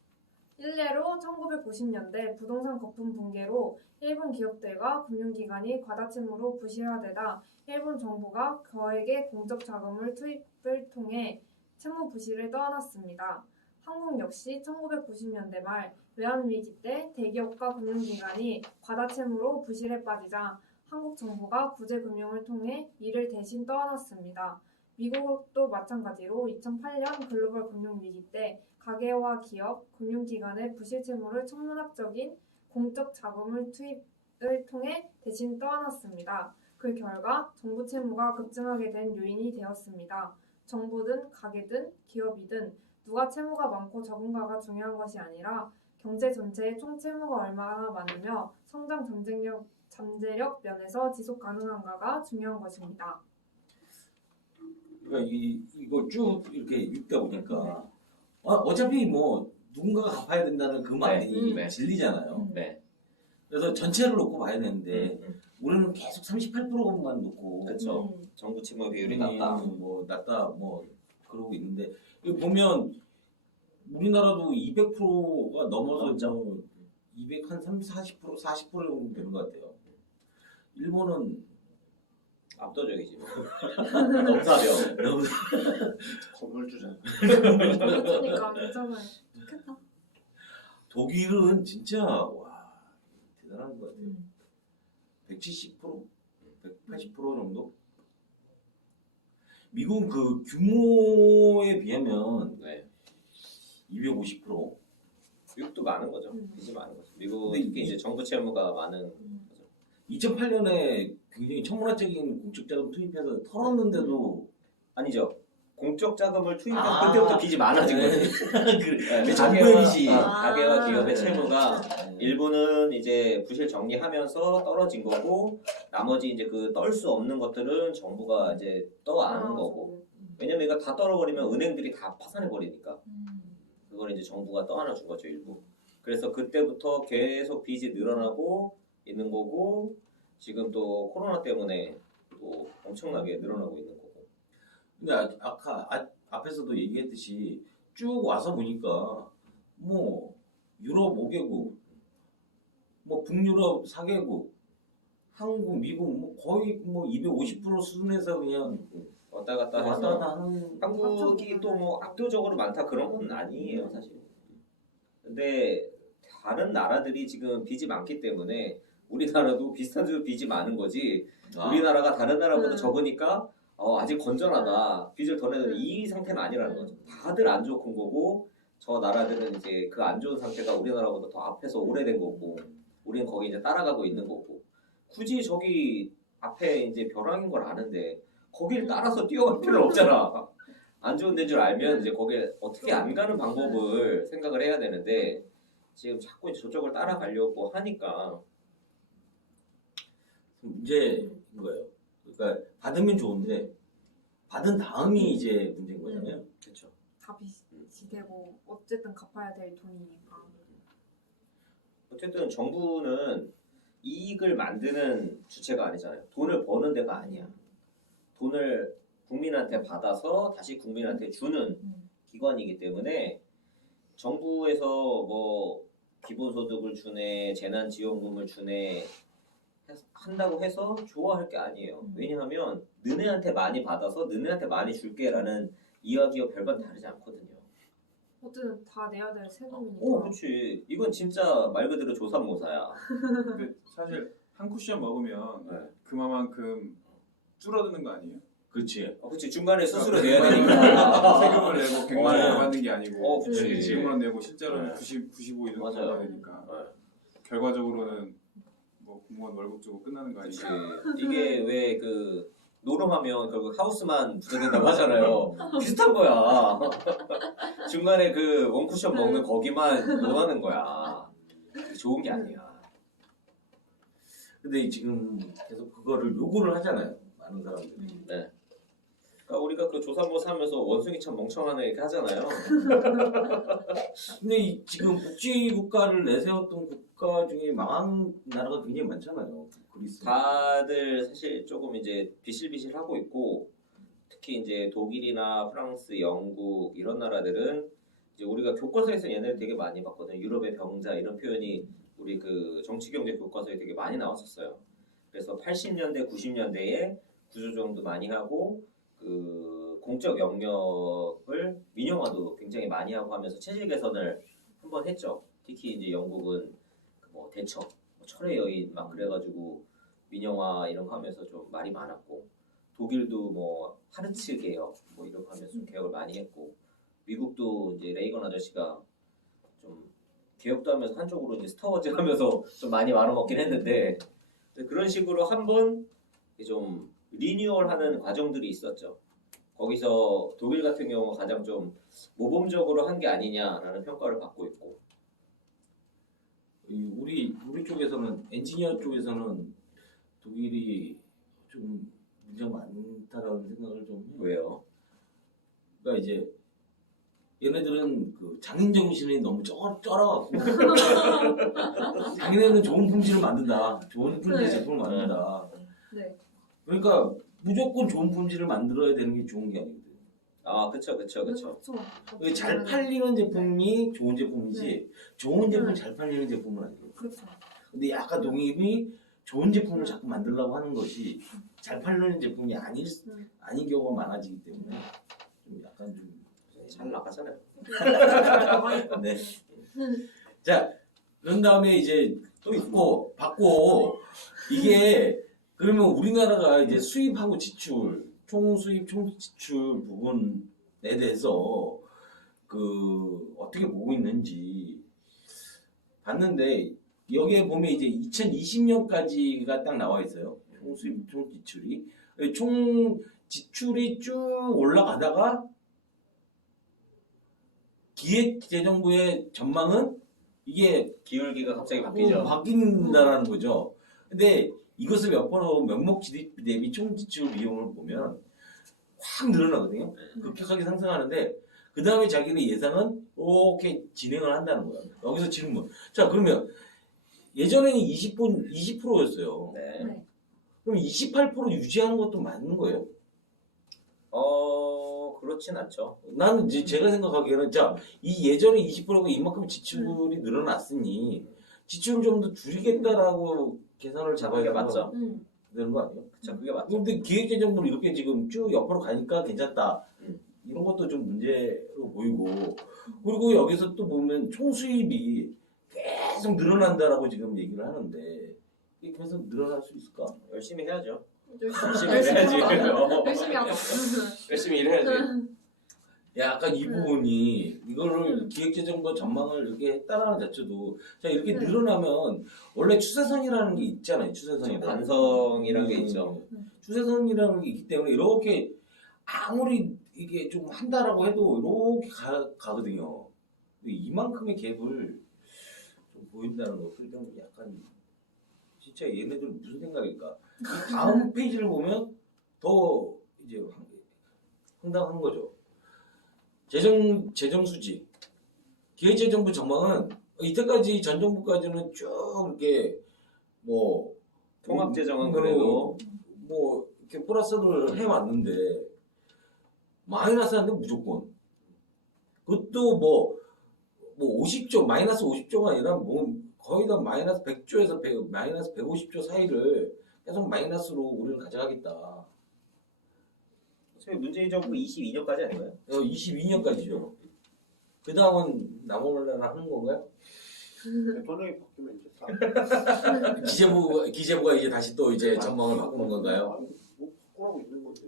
일례로 1990년대 부동산 거품 붕괴로 일본 기업들과 금융기관이 과다채무로 부실화되다 일본 정부가 거액의 공적 자금을 투입을 통해 채무 부실을 떠안았습니다. 한국 역시 1990년대 말 외환위기 때 대기업과 금융기관이 과다채무로 부실에 빠지자 한국 정부가 구제금융을 통해 이를 대신 떠안았습니다. 미국도 마찬가지로 2008년 글로벌 금융위기 때 가계와 기업, 금융기관의 부실 채무를 천문학적인 공적 자금을 투입을 통해 대신 떠안았습니다. 그 결과 정부 채무가 급증하게 된 요인이 되었습니다. 정부든 가계든 기업이든 누가 채무가 많고 적은가가 중요한 것이 아니라 경제 전체의 총 채무가 얼마나 많으며 성장 잠재력 면에서 지속 가능한가가 중요한 것입니다. 그러니까 이걸 쭉 이렇게 읽다 보니까 어차피 뭐 누군가가 갚아야 된다는 그 말이 네. 진리잖아요. 네. 그래서 전체를 놓고 봐야 되는데 우리는 계속 38%만 놓고 그렇죠. 정부 채무 비율이 낮다. 뭐 낮다 뭐 그러고 있는데 이거 보면 우리나라도 200%가 넘어서 뭐 200 한 30, 40% 40% 정도 되는 것 같아요. 일본은 압도적이지. 뭐. 넘사벽. 너무 건물주잖아. 그러니까 괜찮아요. 좋겠다. 독일은 진짜 와 대단한 것 같아요. 170%, 180% 정도. 미국은 그 규모에 비하면 네. 250%. 미국도 많은 거죠. 빚이 많은 거죠. 미국 근데 특히 이제 정부 채무가 많은. 2008년에 굉장히 천문학적인 공적 자금 투입해서 털었는데도 아니죠. 공적 자금을 투입해서 아. 그때부터 빚이 많아진 거지. 그 정부의 빚이 가계와 기업의 아. 채무가 일부는 이제 부실 정리하면서 떨어진 거고 나머지 이제 그 떨 수 없는 것들은 정부가 이제 떠안은 거고. 왜냐면 이거 다 떨어버리면 은행들이 다 파산해 버리니까 그걸 이제 정부가 떠안아 준 거죠 일부. 그래서 그때부터 계속 빚이 늘어나고 있는 거고 지금 또 코로나 때문에 또 엄청나게 늘어나고 있는 거고. 근데 아까 앞에서도 얘기했듯이 쭉 와서 보니까 뭐 유럽 5개국, 뭐 북유럽 4개국, 한국, 미국 뭐 거의 뭐 250% 수준에서 그냥 왔다 갔다 왔다 해서 갔다 하는. 한국이 또 뭐 압도적으로 많다 그런 건 아니에요 사실. 근데 다른 나라들이 지금 빚이 많기 때문에 우리나라도 비슷한 주 빚이 많은 거지. 우리나라가 다른 나라보다 적으니까 아직 건전하다. 빚을 더 내는 이 상태는 아니라는 거죠. 다들 안 좋은 거고 저 나라들은 이제 그 안 좋은 상태가 우리나라보다 더 앞에서 오래된 거고 우리는 거기 이제 따라가고 있는 거고 굳이 저기 앞에 이제 벼랑인 걸 아는데 거길 따라서 뛰어갈 필요는 없잖아. 안 좋은 데인 줄 알면 이제 거길 어떻게 안 가는 방법을 생각을 해야 되는데 지금 자꾸 이제 저쪽을 따라가려고 하니까 문제인 거예요. 그러니까 받으면 좋은데 받은 다음이 이제 문제인 거잖아요. 그렇죠. 다 빚이 되고 어쨌든 갚아야 될 돈이니까. 어쨌든 정부는 이익을 만드는 주체가 아니잖아요. 돈을 버는 데가 아니야. 돈을 국민한테 받아서 다시 국민한테 주는 기관이기 때문에 정부에서 뭐 기본소득을 주네, 재난지원금을 주네 한다고 해서 좋아할 게 아니에요. 왜냐하면 너네한테 많이 받아서 너네한테 많이 줄게라는 이야기와 별반 다르지 않거든요. 어쨌든 다 내야 될 세금이니까. 그렇지. 이건 진짜 말 그대로 조삼모사야. 근데 사실 한 쿠션 먹으면 네. 그만큼 줄어드는 거 아니에요? 그렇지. 그렇지. 중간에 수수료 내야 되니까. 세금을 내고 100만 원 어. 받는 게 아니고 그치. 지금은 내고 실제로는 네. 95 이렇게 맞아요. 받아야 되니까 결과적으로는 뭐 공무원 월급 주고 끝나는 거 그치. 아니까. 이게 왜 그 노름하면 결국 하우스만 부족된다고 하잖아요. 비슷한 거야. 중간에 그 원쿠션 먹는 거기만 논하는 거야. 좋은 게 아니야. 근데 지금 계속 그거를 요구를 하잖아요. 많은 사람들이. 네. 그러니까 우리가 그 조산모사 하면서 원숭이 참 멍청하네 이렇게 하잖아요. 근데 지금 복지 국가를 내세웠던 국가 중에 망한 나라가 굉장히 많잖아요. 그리스. 다들 사실 조금 이제 비실비실하고 있고 특히 이제 독일이나 프랑스, 영국 이런 나라들은 이제 우리가 교과서에서 얘네를 되게 많이 봤거든요. 유럽의 병자 이런 표현이 우리 그 정치경제 교과서에 되게 많이 나왔었어요. 그래서 80년대, 90년대에 구조조정도 많이 하고 그 공적 영역을 민영화도 굉장히 많이 하고 하면서 체질 개선을 한번 했죠. 특히 이제 영국은 그뭐 대처, 뭐 철의 여인 막 그래가지고 민영화 이런 거 하면서 좀 말이 많았고 독일도 뭐 하르츠 개혁 뭐 이런 거 하면서 좀 개혁을 많이 했고 미국도 이제 레이건 아저씨가 좀 개혁도 하면서 한쪽으로 이제 스타워즈 하면서 좀 많이 말아먹긴 했는데 그런 식으로 한번 좀 리뉴얼하는 과정들이 있었죠. 거기서 독일 같은 경우 가장 좀 모범적으로 한 게 아니냐라는 평가를 받고 있고. 우리 쪽에서는 엔지니어 쪽에서는 독일이 좀 문제가 많다라는 생각을 좀 해요. 왜요? 그러니까 이제 얘네들은 그 장인 정신이 너무 쩔어갖고 자기네는 좋은 품질을 만든다, 좋은 품질 네. 제품을 만든다. 네. 그러니까 무조건 좋은 품질을 만들어야 되는 게 좋은 게 아니거든. 아, 그쵸. 그렇죠. 잘 팔리는 제품이 좋은 제품이지 네. 좋은 제품이 네. 잘 팔리는 제품은 아니고. 그렇죠. 근데 약간 독일이 좋은 제품을 자꾸 만들려고 하는 것이 잘 팔리는 제품이 아닌 경우가 많아지기 때문에 좀 약간 좀 잘 나가잖아요. 네. 자, 그런 다음에 이제 또 받고 이게 그러면 우리나라가 이제 수입하고 지출, 총 수입, 총 지출 부분에 대해서 그 어떻게 보고 있는지 봤는데 여기에 보면 이제 2020년까지가 딱 나와 있어요. 총 수입, 총 지출이. 총 지출이 쭉 올라가다가 기획재정부의 전망은 이게 기울기가 갑자기 바뀌죠. 바뀐다라는 거죠. 근데 이것을 몇 프로 명목 GDP 대비 총 지출 비용을 보면 확 늘어나거든요. 급격하게 상승하는데 그 다음에 자기의 예상은 이렇게 진행을 한다는 거예요. 여기서 질문. 자, 그러면 예전에는 20%였어요. 네. 네. 그럼 28% 유지하는 것도 맞는 거예요? 그렇진 않죠. 나는 이제 제가 생각하기에는 자, 이 예전에 20%가 이만큼 지출이 늘어났으니 지출을 좀 더 줄이겠다라고 계산을 잡아야 그게 맞죠. 되는 거 아니에요? 그쵸, 그게 맞죠. 근데 기획재정부는 이렇게 지금 쭉 옆으로 가니까 괜찮다. 음. 이런 것도 좀 문제로 보이고 그리고 여기서 또 보면 총수입이 계속 늘어난다라고 지금 얘기를 하는데 이게 계속 늘어날 수 있을까? 열심히 해야죠. 열심히 해야지. 열심히 하자. 열심히 일해야지. 약간 이 부분이 이거를 기획재정부 전망을 이렇게 했다라는 자체도 자 이렇게 네. 늘어나면 원래 추세선이라는 게 있잖아요. 추세선이 반성이라는 게 있죠. 추세선이라는 게 있기 때문에 이렇게 아무리 이게 좀 한다라고 해도 이렇게 가거든요. 근데 이만큼의 갭을 좀 보인다는 거 그러니까 약간 진짜 얘네들 무슨 생각일까? 이 다음 페이지를 보면 더 이제 황당한 거죠. 재정 수지 기획재정부 전망은 이때까지 전 정부까지는 쭉 이렇게 뭐 통합재정은 그래도 뭐 이렇게 플러스를 해왔는데 마이너스한데 무조건 그것도 뭐 50조 마이너스 50조가 아니라 뭐 거의 다 마이너스 100조에서 마이너스 150조 사이를 계속 마이너스로 우리는 가져가겠다. 저희 문재인 정부 22년까지 아닌가요? 22년까지죠. 그 다음은 나몰라라 하는 건가요? 대통령이 바뀌면 이제 다 기재부가 이제 다시 또 이제 전망을 바꾸는 건가요? 아니, 뭐 바꾸라고 있는 건데.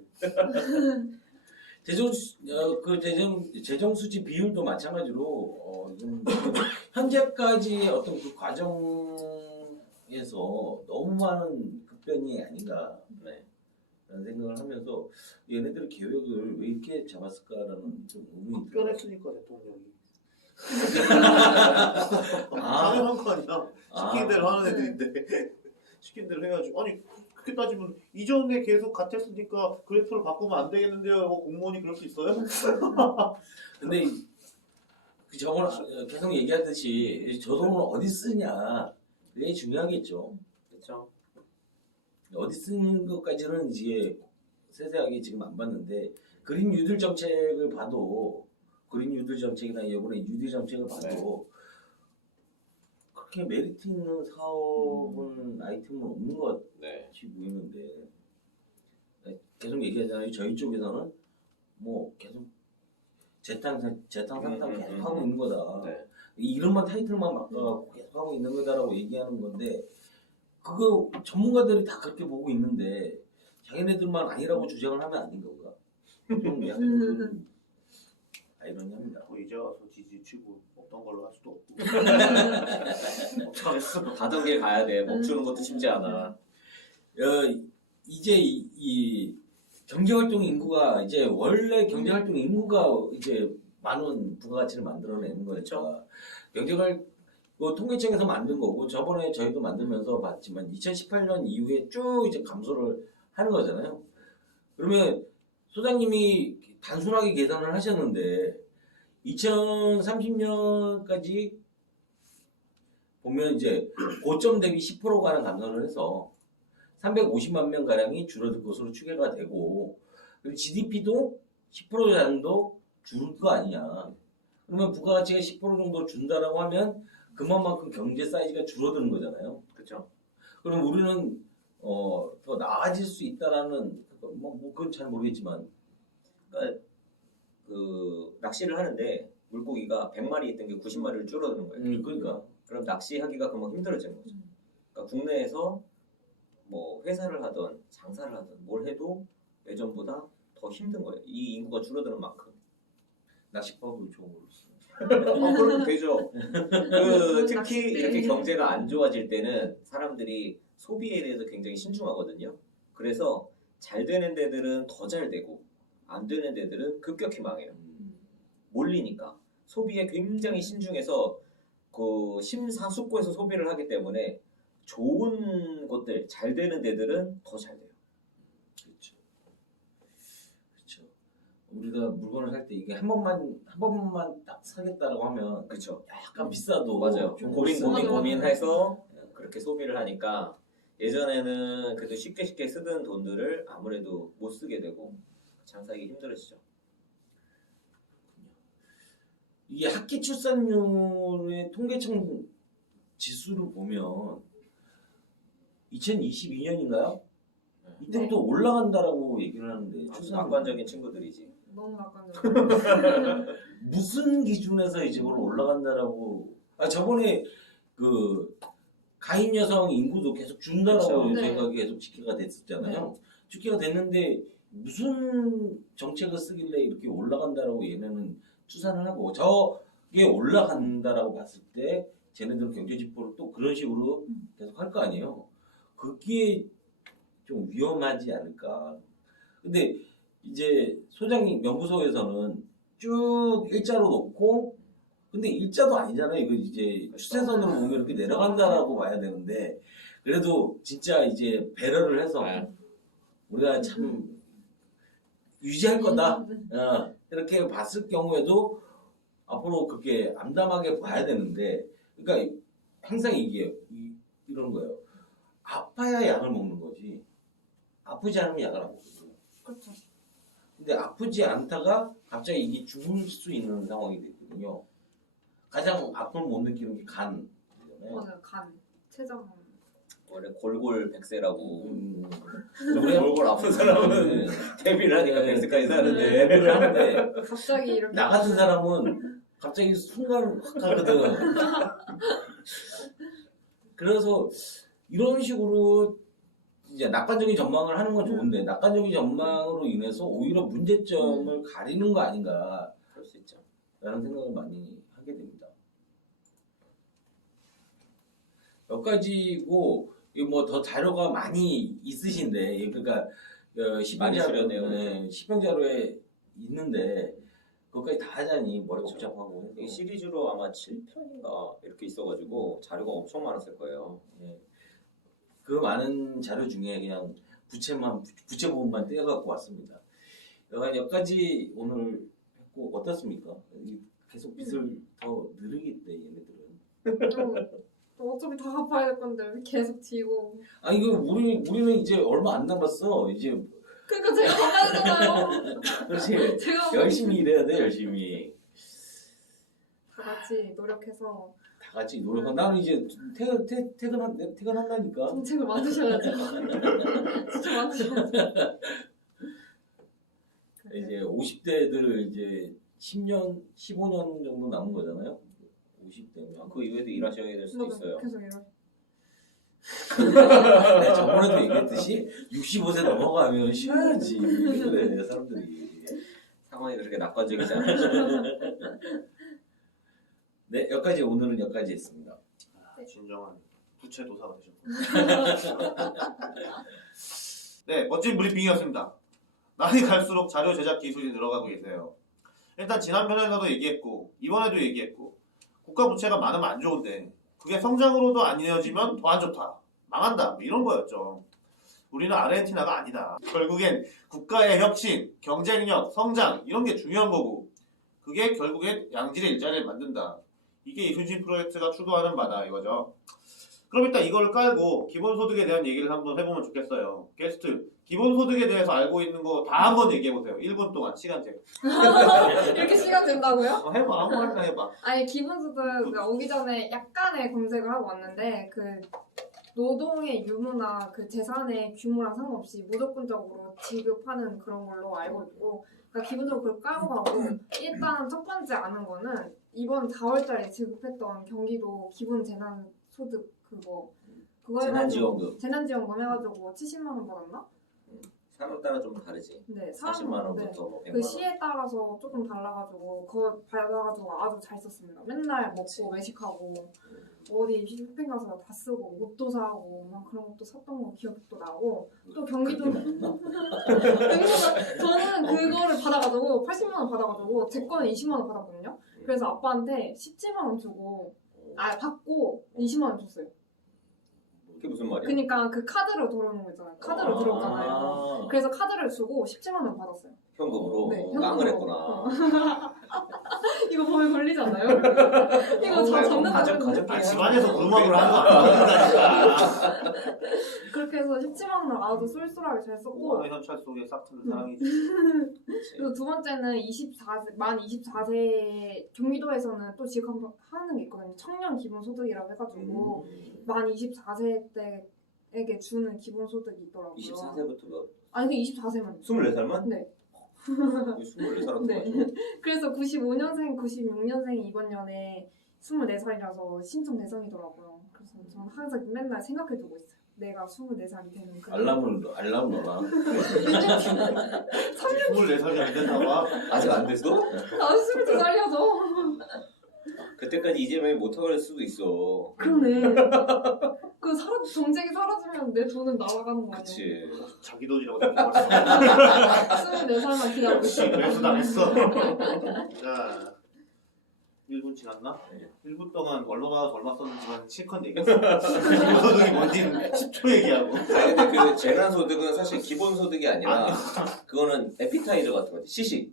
재정 수지 비율도 마찬가지로 좀 현재까지의 어떤 그 과정에서 너무 많은 급변이 아닌가 네. 라는 생각을 하면서 얘네들 계획을 왜 이렇게 잡았을까라는 좀 의문이 들어요. 변했으니까 대통령이. 아, 당연한 거 아니야. 시킨 대로 아. 하는 애들인데 시킨 대로 해야지. 아니 그렇게 따지면 이전에 계속 같았으니까 그래프를 바꾸면 안 되겠는데요. 하고 공무원이 그럴 수 있어요? 근데 그 저번 계속 얘기하듯이 저 돈을 어디 쓰냐 그게 중요하겠죠. 그렇죠. 어디 쓰는 것까지는 이제 세세하게 지금 안 봤는데 그린 뉴딜 정책을 봐도 그린 뉴딜 정책이나 이번에 뉴딜 정책을 봐도 그렇게 메리트 있는 사업은 아이템은 없는 것 네. 같이 보이는데 계속 얘기하잖아요. 저희 쪽에서는 뭐 계속 재탕 상탕 계속 하고 있는 거다. 네. 이름만 타이틀만 바꿔갖고 계속 하고 있는 거다라고 얘기하는 건데 그거 전문가들이 다 그렇게 보고 있는데 자기네들만 아니라고 주장을 하면 아닌 건가? 좀 약간 아이러니합니다. 뭐 이제 와서 지지치고 없던 걸로 할 수도 없고. 어떡하겠어. 가던 길 가야 돼. 멈추는 것도 쉽지 않아. 이제 이 경제활동 인구가 이제 원래 경제활동 인구가 이제 많은 부가가치를 만들어내는 거니까 경제활 통계청에서 만든 거고 저번에 저희도 만들면서 봤지만 2018년 이후에 쭉 이제 감소를 하는 거잖아요. 그러면 소장님이 단순하게 계산을 하셨는데 2030년까지 보면 이제 고점 대비 10% 가량 감소를 해서 350만 명 가량이 줄어들 것으로 추계가 되고 그리고 GDP도 10% 정도 줄을 거 아니냐. 그러면 부가가치가 10% 정도 준다라고 하면 그만큼 경제 사이즈가 줄어드는 거잖아요. 그렇죠. 그럼 우리는 더 나아질 수 있다라는 뭐 그건 잘 모르겠지만 그러니까 그 낚시를 하는데 물고기가 100마리 있던 게 90마리를 줄어드는 거예요. 그러니까 그럼 낚시하기가 그만 힘들어지는 거죠. 그러니까 국내에서 뭐 회사를 하든 장사를 하든 뭘 해도 예전보다 더 힘든 거예요. 이 인구가 줄어드는 만큼. 낚시법을 좀 모르겠어요. 그럼 되죠. 그 특히 낚싯대. 이렇게 경제가 안 좋아질 때는 사람들이 소비에 대해서 굉장히 신중하거든요. 그래서 잘 되는 데들은 더 잘 되고 안 되는 데들은 급격히 망해요. 몰리니까 소비에 굉장히 신중해서 그 심사숙고해서 소비를 하기 때문에 좋은 것들 잘 되는 데들은 더 잘 돼요. 그렇죠. 그렇죠. 우리가 물건을 살 때 이게 한 번만 딱 사겠다라고 하면 그렇죠. 약간 비싸도 맞아요. 좀 맞아. 고민해서 그렇게 소비를 하니까 예전에는 그래도 쉽게 쓰던 돈들을 아무래도 못 쓰게 되고 장사하기 힘들어지죠. 이게 학기 출산율의 통계청 지수를 보면 2022년인가요? 이때부터 네. 올라간다라고 얘기를 하는데 아주 출산 낙관적인 친구들이지. 너무 낯간다. 무슨 기준에서 이제 그걸 올라간다라고 저번에 그 가임 여성 인구도 계속 준다라고 그렇죠. 저희가 네. 계속 집계가 됐었잖아요. 집계가 됐는데 무슨 정책을 쓰길래 이렇게 올라간다라고 얘네는 추산을 하고 저게 올라간다라고 봤을 때 쟤네들은 경제지표를 또 그런 식으로 계속 할 거 아니에요. 그게 좀 위험하지 않을까. 근데 이제 소장님 연구소에서는 쭉 일자로 놓고 근데 일자도 아니잖아요. 이거 이제 추세선으로 보면 이렇게 내려간다라고 봐야 되는데 그래도 진짜 이제 배려를 해서 우리가 참 유지할 거다. 이렇게 봤을 경우에도 앞으로 그렇게 암담하게 봐야 되는데 그러니까 항상 이게 이런 거예요. 아파야 약을 먹는 거지. 아프지 않으면 약을 안 먹거든요. 그렇죠. 근데 아프지 않다가 갑자기 이게 죽을 수 있는 상황이 됐거든요. 가장 아픔을 못 느끼는 게 간. 맞아요. 간, 췌장. 원래 골골 백세라고. 우리 골골 아픈 사람은 데뷔를 하니까 백세까지 사는데. 데뷔를 하는데 갑자기 이렇게 나 같은 사람은 갑자기 순간 확 가거든. 그래서 이런 식으로 이제 낙관적인 전망을 하는 건 좋은데 낙관적인 전망으로 인해서 오히려 문제점을 가리는 거 아닌가 그럴 수 있죠. 라는 생각을 많이 하게 됩니다. 몇 가지고 뭐 더 자료가 많이 있으신데 그러니까 많이 수련해요. 10편 자료에 있는데 그것까지 다 하자니 머리 그렇죠. 복잡하고 이 시리즈로 아마 7편인가 이렇게 있어가지고 자료가 엄청 많았을 거예요. 그 많은 자료 중에 그냥 부채 부분만 떼어갖고 왔습니다. 몇 가지 오늘 했고 어떻습니까? 계속 빚을 더 늘리겠대 얘네들은. 어차피 다 갚아야 될 건데 왜 계속 지고. 아니 이거 우리는 이제 얼마 안 남았어. 이제 그러니까 제가 갚아야 되잖아요. 그렇지. 제가 열심히 일해야 돼 열심히. 다 같이 노력해서 다 같이 노력하고 나는 이제 퇴근한다니까. 정책을 만드셔야죠. 진짜 만드셔야죠. 이제 50대들 이제 10년, 15년 정도 남은 거잖아요. 50대면. 그 이후에도 일하셔야 될 수도 맞아, 있어요. 계속 이렇게. 내가 저번에도 얘기했듯이 65세 넘어가면 쉬어야지. 그래 사람들이. 상황이 그렇게 낙관적이지 않아요. 네 여기까지 오늘은 여기까지 했습니다. 진정한 부채 도사가 되셨군요. 네, 멋진 브리핑이었습니다. 날이 갈수록 자료 제작 기술이 늘어가고 계세요. 일단 지난 편에서도 얘기했고 이번에도 얘기했고 국가 부채가 많으면 안 좋은데 그게 성장으로도 안 이어지면 더 안 좋다. 망한다. 뭐 이런 거였죠. 우리는 아르헨티나가 아니다. 결국엔 국가의 혁신, 경쟁력, 성장 이런 게 중요한 거고 그게 결국엔 양질의 일자리를 만든다. 이게 이순신 프로젝트가 추구하는 바다 이거죠. 그럼 일단 이걸 깔고 기본소득에 대한 얘기를 한번 해보면 좋겠어요. 게스트, 기본소득에 대해서 알고 있는 거 다 한번 얘기해보세요. 1분 동안 시간 제가. 이렇게 시간 된다고요? 해봐. 아무 말이나 해봐. 아니 기본소득 오기 전에 약간의 검색을 하고 왔는데 그 노동의 유무나 그 재산의 규모랑 상관없이 무조건적으로 지급하는 그런 걸로 알고 있고 그러니까 기본적으로 그걸 까고 가고 일단 첫 번째 아는 거는 이번 4월달에 지급했던 경기도 기본 재난소득 그거 재난지원금. 재난지원금 해가지고 70만 원 받았나? 사람 따라 좀 다르지. 네, 40만 원부터 네. 뭐 100만 그 원. 시에 따라서 조금 달라가지고 그거 받아가지고 아주 잘 썼습니다. 맨날 먹고 외식하고 어디 쇼핑 가서 다 쓰고 옷도 사고 막 그런 것도 샀던 거 기억도 나고 또 경기도 저는 그거를 받아가지고 80만 원 받아가지고 제 거는 20만 원 받았거든요. 그래서 아빠한테 17만 원 주고 받고 20만 원 줬어요. 그게 무슨 말이야? 그러니까 그 카드로 들어오는 거 있잖아요. 카드로 들어오잖아요. 그래서 카드를 주고 17만 원 받았어요. 현금으로 네, 깡을 현금으로. 했구나. 이거 범에 걸리잖아요. 이거 다 잡는 거거든요. 집안에서 그루마블 하는 거 아니니까. 그렇게 해서 17만 원을 아주 쏠쏠하게 잘 썼고 우아의 현찰 속에 싹 트는 사랑이지. 그리고 두 번째는 만 24세 경기도에서는 또 지급하는 게 있거든요. 청년 기본소득이라고 해가지고 만 24세 때에게 주는 기본소득이 있더라고요. 24세부터 몇? 아니 그 24세만 24살만? 네. 24살한테 네. 그래서 95년생, 96년생이 이번 년에 24살이라서 신청 대상이더라고요. 그래서 저는 항상 맨날 생각해두고 있어요. 내가 24살이 되는 그 알람 넣어라. 24살이 안 됐나 봐. 아직 안 됐어? 아직 22살이어서 그때까지 이재명이 못할 수도 있어. 그러네. 그 정책이 사라지면 내 돈은 날아가는 거 아니야? 그치. 자기 돈이라고 생각했어. 24살만 기다리고 역시 있어. 그래서 당했어. 자, 1분 지났나? 네. 1분 동안 언론 나와서 얼마 썼는지만 실컷 얘기했어. 기본소득이 뭔지는 10초 얘기하고. 아니 근데 그 재난소득은 사실 기본소득이 아니라 그거는 에피타이저 같은 거지. 시식.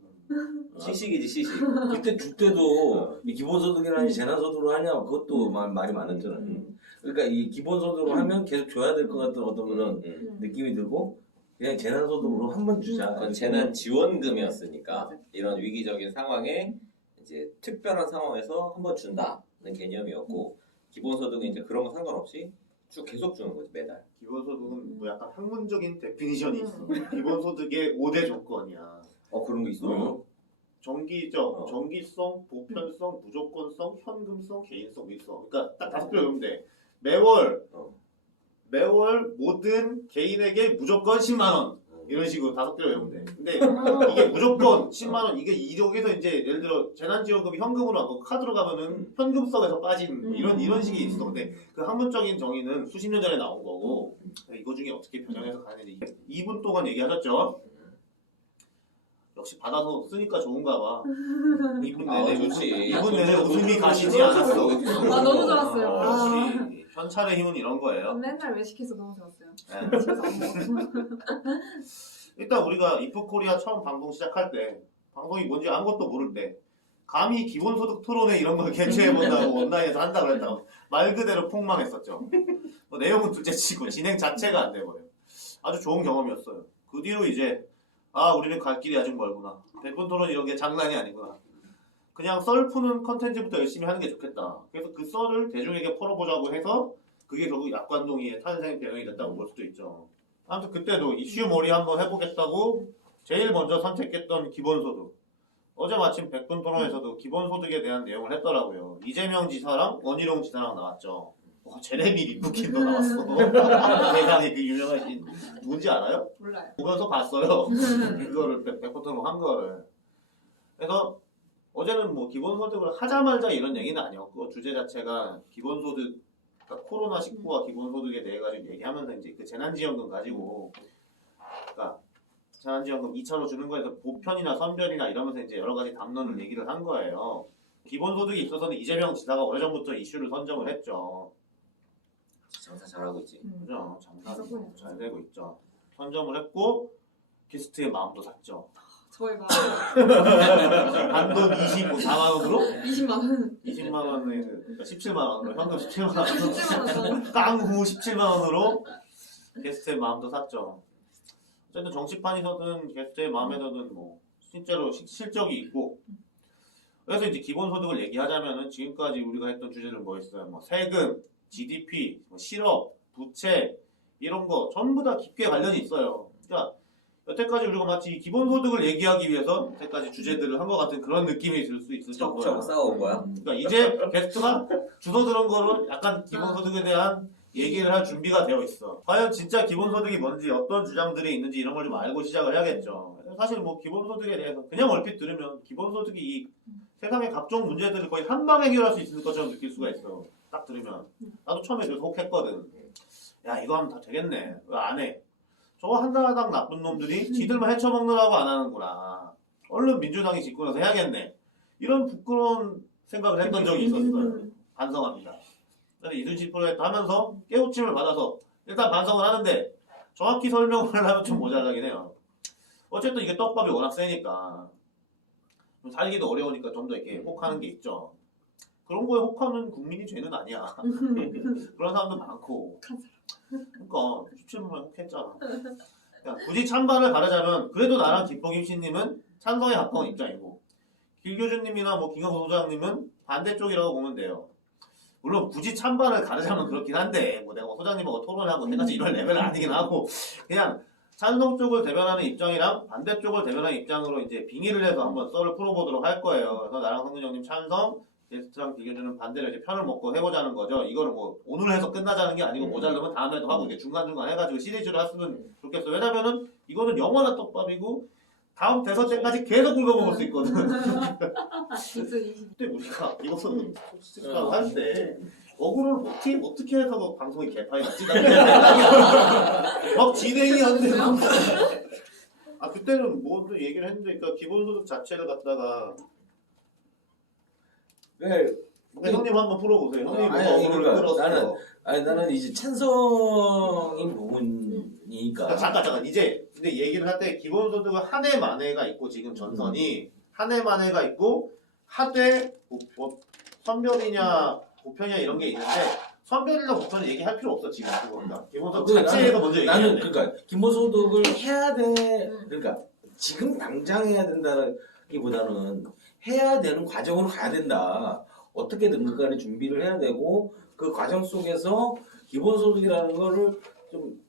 시식이지 시식. 그때 줄 때도 이 기본소득이라는 재난소득으로 하냐 그것도 말이 많았잖아요. 그러니까 이 기본소득으로 하면 계속 줘야 될 것 같은 어떤 그런 느낌이 들고 그냥 재난소득으로 한 번 주자. 그건 재난지원금이었으니까 이런 위기적인 상황에 이제 특별한 상황에서 한 번 준다는 개념이었고 기본소득은 이제 그런 거 상관없이 쭉 계속 주는 거지 매달. 기본소득은 뭐 약간 학문적인 데피니션이 있어. 기본소득의 5대 조건이야. 그런 거 있어? 정기성, 보편성, 무조건성, 현금성, 개인성, 밀성. 그러니까 딱 5개 외우면 돼. 매월 모든 개인에게 무조건 10만 원. 이런 식으로 5개를 외우면 돼. 근데 이게 무조건 10만 원, 이게 여기서 이제 예를 들어 재난지원금이 현금으로 안 가고 카드로 가면은 현금성에서 빠진 뭐 이런 식이 있어. 근데 그 학문적인 정의는 수십 년 전에 나온 거고 이거 중에 어떻게 변형해서 가는지 2분 동안 얘기하셨죠? 역시 받아서 쓰니까 좋은가 봐. 2분 내내 좋지. 2분 내내 웃음이 가시지 않았어. 아, 너무 좋았어요. 역시 현찰의 힘은 이런 거예요. 맨날 외식해서 너무 좋았어요. 네. 집에서 안 먹었어. 일단 우리가 이프코리아 처음 방송 시작할 때 방송이 뭔지 아무것도 모를 때 감히 기본소득 토론회 이런 걸 개최해본다고 온라인에서 한다고 그랬다고 말 그대로 폭망했었죠. 뭐 내용은 둘째치고 진행 자체가 안 돼버려요. 아주 좋은 경험이었어요. 그 뒤로 이제 우리는 갈 길이 아직 멀구나. 100분 토론 이런 게 장난이 아니구나. 그냥 썰 푸는 컨텐츠부터 열심히 하는 게 좋겠다. 그래서 그 썰을 대중에게 풀어보자고 해서 그게 결국 약관동의의 탄생 배경이 됐다고 볼 수도 있죠. 아무튼 그때도 이슈몰이 한번 해보겠다고 제일 먼저 선택했던 기본소득. 어제 마침 100분 토론에서도 기본소득에 대한 내용을 했더라고요. 이재명 지사랑 원희룡 지사랑 나왔죠. 제레미 리프킨도 나왔어. 세상에 그 유명하신 누군지 알아요? 몰라요. 보면서 봤어요. 그거를 100분 토론 한 거를. 그래서 어제는 뭐 기본소득을 하자 말자 이런 얘기는 아니었고 주제 자체가 기본소득 그러니까 코로나19와 기본소득에 대해 가지고 얘기하면서 이제 그 재난지원금 가지고 그러니까 재난지원금 2차로 주는 거에서 보편이나 선별이나 이러면서 이제 여러 가지 담론을 얘기를 한 거예요. 기본소득에 있어서는 이재명 지사가 오래전부터 이슈를 선정을 했죠. 장사 잘하고 있지. 그죠? 장사 잘 되고 있죠. 선정을 했고 게스트의 마음도 샀죠. 저희 막 단돈 24만 원으로 20만 원. 20만 원에 그러니까 17만 원으로 현금 17만 원으로 17만 원. 깡후 17만 원으로 게스트의 마음도 샀죠. 어쨌든 정치판이서든 게스트의 마음에서든 뭐 실제로 실적이 있고 그래서 이제 기본소득을 얘기하자면은 지금까지 우리가 했던 주제들 뭐 있어요? 뭐 세금, GDP, 뭐 실업, 부채 이런 거 전부 다 깊게 관련이 있어요. 그러니까 여태까지 우리가 마치 기본소득을 얘기하기 위해서 여태까지 주제들을 한 것 같은 그런 느낌이 들 수 있을 척척 정도야. 싸워온 거야? 그러니까 이제 게스트가 주워 들은 거로 약간 기본소득에 대한 얘기를 할 준비가 되어 있어. 과연 진짜 기본소득이 뭔지 어떤 주장들이 있는지 이런 걸 좀 알고 시작을 해야겠죠. 사실 뭐 기본소득에 대해서 그냥 얼핏 들으면 기본소득이 이 세상의 각종 문제들을 거의 한 방에 해결할 수 있을 것처럼 느낄 수가 있어. 딱 들으면. 나도 처음에 그래서 혹했거든. 야 이거 하면 다 되겠네. 왜 안 해? 저거 한나라당 나쁜 놈들이 지들만 헤쳐먹느라고 안 하는구나. 얼른 민주당이 짓고 나서 해야겠네. 이런 부끄러운 생각을 했던 적이 있었어요. 반성합니다. 그래서 이순신 프로젝트 하면서 깨우침을 받아서 일단 반성을 하는데 정확히 설명을 하면 좀 모자라긴 해요. 어쨌든 이게 떡밥이 워낙 세니까 좀 살기도 어려우니까 좀 더 이렇게 혹하는 게 있죠. 그런 거에 혹하는 국민이 죄는 아니야. 그런 사람도 많고. 그러니까 17분만 혹했잖아. 그러니까 굳이 찬반을 가르자면 그래도 나랑 김포김 씨님은 찬성에 가까운 입장이고 길교주님이나 뭐 김경수 소장님은 반대쪽이라고 보면 돼요. 물론 굳이 찬반을 가르자면 그렇긴 한데 뭐 내가 소장님하고 토론하고 해가지고 이런 레벨은 아니긴 하고 그냥 찬성 쪽을 대변하는 입장이랑 반대쪽을 대변하는 입장으로 이제 빙의를 해서 한번 썰을 풀어보도록 할 거예요. 그래서 나랑 성근 형님 찬성, 게스트랑 비교주는 반대로 이제 편을 먹고 해보자는 거죠. 이거를 뭐 오늘 해서 끝나자는 게 아니고 모자르면 다음에도 하고 이게 중간중간 해가지고 시리즈로 했으면 좋겠어. 왜냐면은 이거는 영원한 떡밥이고 다음 대선 때까지 계속 긁어먹을 수 있거든. 그때 우리가 이것은 솔직하게 할 때 어그로를 어떻게 해서 그 방송이 개판이 났지? 막 진행이 안 돼. 그때는 뭐 얘기를 했는데 그러니까 기본소득 자체를 갖다가 네. 형님 한번 풀어보세요. 형님 아니, 뭐가 어그로를 그러니까 끌었어. 나는 이제 찬성인 부분이니까. 잠깐 이제 근데 얘기를 할 때 기본소득은 한 해 만해가 있고 지금 전선이 한 해 만해가 있고 하되 뭐 선별이냐 보편이냐 이런 게 있는데 선별이나 보편을 얘기할 필요 없어 지금 그거니까 기본소득 자체에서 먼저 얘기해야 나는 돼. 그러니까 기본소득을 해야 돼. 그러니까 지금 당장 해야 된다는 생각하기보다는 해야 되는 과정으로 가야 된다. 어떻게든 그간에 준비를 해야 되고 그 과정 속에서 기본소득이라는 거를 좀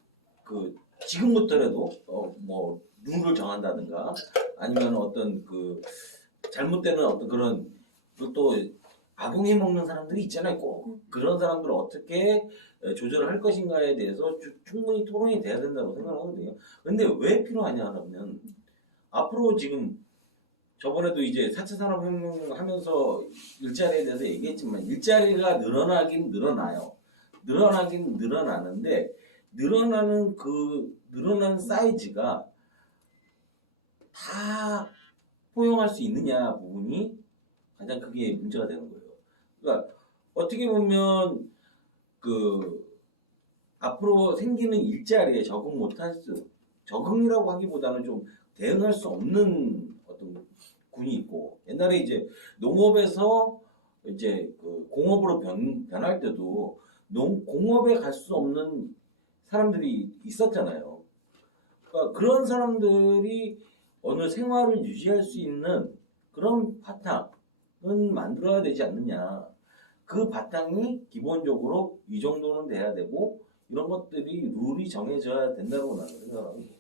그 지금부터라도 뭐 룰을 정한다든가 아니면 어떤 그 잘못되는 어떤 그런 또 악용해 먹는 사람들이 있잖아요. 꼭 그런 사람들을 어떻게 조절을 할 것인가에 대해서 충분히 토론이 돼야 된다고 생각하거든요. 근데 왜 필요하냐 하면 앞으로 지금 저번에도 이제 4차 산업혁명 하면서 일자리에 대해서 얘기했지만 일자리가 늘어나긴 늘어나요. 늘어나긴 늘어나는데 늘어나는 사이즈가 다 포용할 수 있느냐 부분이 가장 크게 문제가 되는 거예요. 그러니까 어떻게 보면 그 앞으로 생기는 일자리에 적응이라고 하기보다는 좀 대응할 수 없는 어떤 군이 있고 옛날에 이제 농업에서 이제 그 공업으로 변할 때도 공업에 갈 수 없는 사람들이 있었잖아요. 그러니까 그런 사람들이 어느 생활을 유지할 수 있는 그런 바탕은 만들어야 되지 않느냐. 그 바탕이 기본적으로 이 정도는 돼야 되고 이런 것들이 룰이 정해져야 된다고 나는 생각합니다.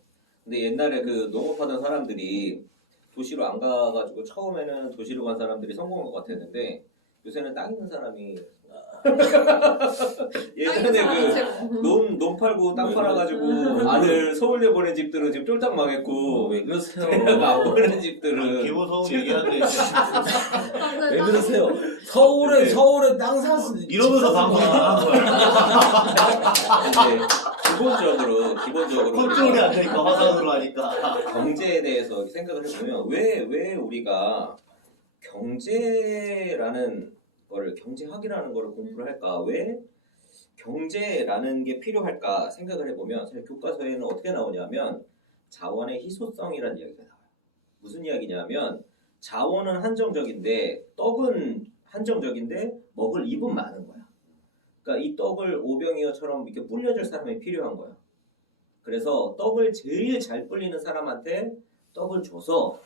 근데 옛날에 그 농업하던 사람들이 도시로 안 가가지고 처음에는 도시로 간 사람들이 성공한 것 같았는데 요새는 땅 있는 사람이 예전에 논 팔고 땅 팔아가지고 아들 서울대 보낸 집들은 지금 쫄딱 망했고 왜 그러세요? 안 보낸 집들은 기본소득 얘기하는데 왜 그러세요? 서울에 땅 샀으니 이러면서 방송을 하는 거야. 이제 기본적으로 컨트롤이 안 되니까 화상으로 하니까. 경제에 대해서 생각을 해보면 왜 우리가 경제라는 거를 경제학이라는 거를 공부를 할까? 왜 경제라는 게 필요할까 생각을 해보면 사실 교과서에는 어떻게 나오냐면 자원의 희소성이라는 이야기가 나와요. 무슨 이야기냐면 자원은 한정적인데 떡은 한정적인데 먹을 입은 많은 거야. 그러니까 이 떡을 오병이어처럼 이렇게 불려줄 사람이 필요한 거야. 그래서 떡을 제일 잘 불리는 사람한테 떡을 줘서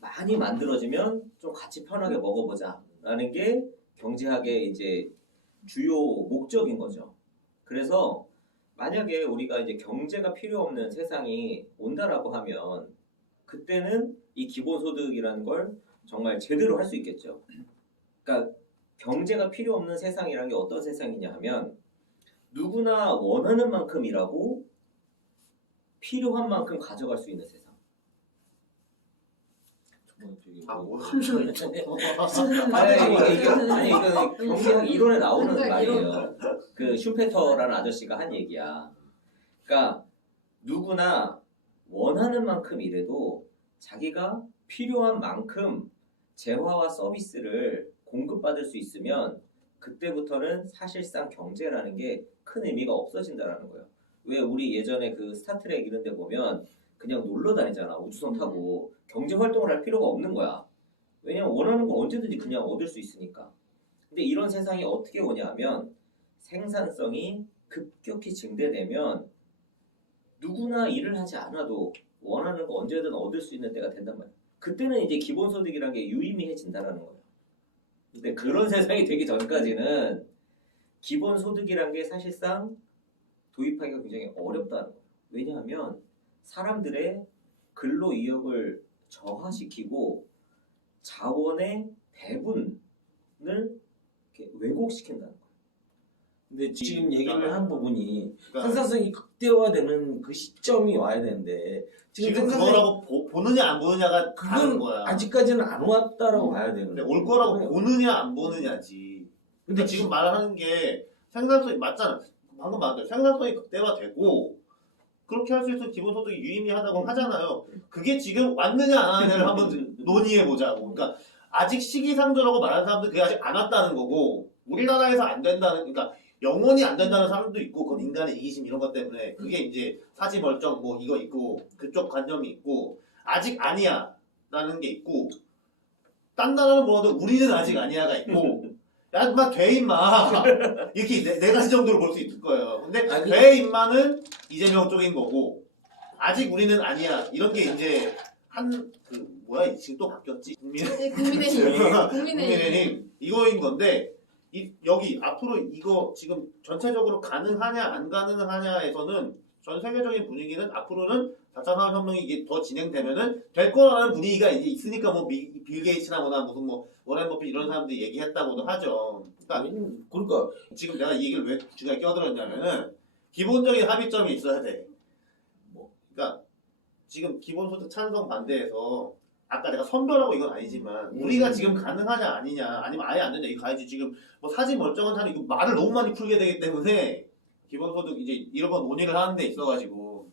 많이 만들어지면 좀 같이 편하게 먹어보자 라는 게 경제학의 이제 주요 목적인 거죠. 그래서 만약에 우리가 이제 경제가 필요 없는 세상이 온다라고 하면 그때는 이 기본소득이라는 걸 정말 제대로 할 수 있겠죠. 그러니까 경제가 필요 없는 세상이라는 게 어떤 세상이냐 하면 누구나 원하는 만큼 일하고 필요한 만큼 가져갈 수 있는 세상. 뭐 아니 이거는 경제학 이론에 나오는 말이에요. 그 슈페터라는 아저씨가 한 얘기야. 그러니까 누구나 원하는 만큼 일해도 자기가 필요한 만큼 재화와 서비스를 공급받을 수 있으면 그때부터는 사실상 경제라는 게 큰 의미가 없어진다라는 거예요. 왜 우리 예전에 그 스타트랙 이런 데 보면 그냥 놀러 다니잖아. 우주선 타고. 경제 활동을 할 필요가 없는 거야. 왜냐면 원하는 걸 언제든지 그냥 얻을 수 있으니까. 근데 이런 세상이 어떻게 오냐 하면 생산성이 급격히 증대되면 누구나 일을 하지 않아도 원하는 거 언제든 얻을 수 있는 때가 된단 말이야. 그때는 이제 기본소득이라는 게 유의미해진다라는 거예요. 근데 그런 세상이 되기 전까지는 기본소득이라는 게 사실상 도입하기가 굉장히 어렵다는 거예요. 왜냐하면 사람들의 근로이력을 저하시키고 자원의 배분을 이렇게 왜곡시킨다는 거예요. 근데 지금 얘기를 한 부분이 그러니까 생산성이 극대화되는 그 시점이 와야 되는데 지금 그거라고 보느냐 안 보느냐가 다른 그건 거야. 아직까지는 안 왔다라고 봐야 되는데 올 거라고 보느냐 안 보느냐지. 근데 지금 말하는 게 생산성이 맞잖아. 방금 말한 대로 생산성이 극대화되고 그렇게 할 수 있어서 기본소득이 유의미하다고 하잖아요. 그게 지금 왔느냐 안 왔느냐를 한번 논의해 보자고. 그러니까 아직 시기상조라고 말하는 사람들 그게 아직 안 왔다는 거고 우리나라에서 안 된다는 그러니까 영원히 안 된다는 사람도 있고 그건 인간의 이기심 이런 것 때문에 그게 이제 사지멀쩡 뭐 이거 있고 그쪽 관념이 있고 아직 아니야 라는 게 있고 딴 나라는 뭐라도 우리는 아직 아니야가 있고 야 인마 돼 인마 이렇게 네 가지 정도로 볼 수 있을 거예요. 근데 아니, 돼 인마는 이재명 쪽인 거고 아직 우리는 아니야 이런 게 이제 한 그 뭐야 지금 또 바뀌었지? 네, 국민의힘. 국민의힘. 국민의힘 이거인 건데 여기 앞으로 이거 지금 전체적으로 가능하냐 안 가능하냐에서는 전 세계적인 분위기는 앞으로는 4차 산업혁명이 이게 더 진행되면은 될 거라는 분위기가 이제 있으니까 뭐 빌 게이츠나 뭐나 무슨 뭐 워렌 버핏 이런 사람들이 얘기했다고도 하죠. 그러니까 지금 내가 이 얘기를 왜 중간에 껴들었냐면은 기본적인 합의점이 있어야 돼. 뭐. 그러니까 지금 기본소득 찬성 반대에서 아까 내가 선별하고 이건 아니지만 우리가 지금 가능하냐 아니냐 아니면 아예 안 된다 이거 가야지 지금 뭐 사지 멀쩡한 사람이 이거 말을 너무 많이 풀게 되기 때문에 기본소득 이제 이런 거 논의를 하는 데 있어가지고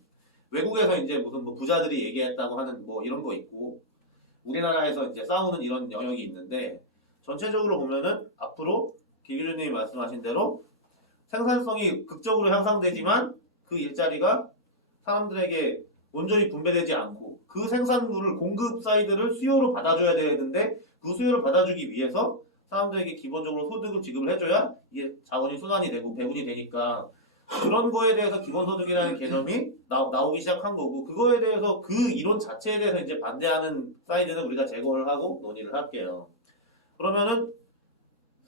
외국에서 이제 무슨 뭐 부자들이 얘기했다고 하는 뭐 이런 거 있고 우리나라에서 이제 싸우는 이런 영역이 있는데 전체적으로 보면은 앞으로 김 교수님이 말씀하신 대로 생산성이 극적으로 향상되지만 그 일자리가 사람들에게 온전히 분배되지 않고 그 생산물을 공급 사이드를 수요로 받아줘야 되는데 그 수요를 받아주기 위해서 사람들에게 기본적으로 소득을 지급을 해줘야 이게 자원이 순환이 되고 배분이 되니까 그런 거에 대해서 기본소득이라는 개념이 나오기 시작한 거고 그거에 대해서 그 이론 자체에 대해서 이제 반대하는 사이드는 우리가 제거를 하고 논의를 할게요. 그러면은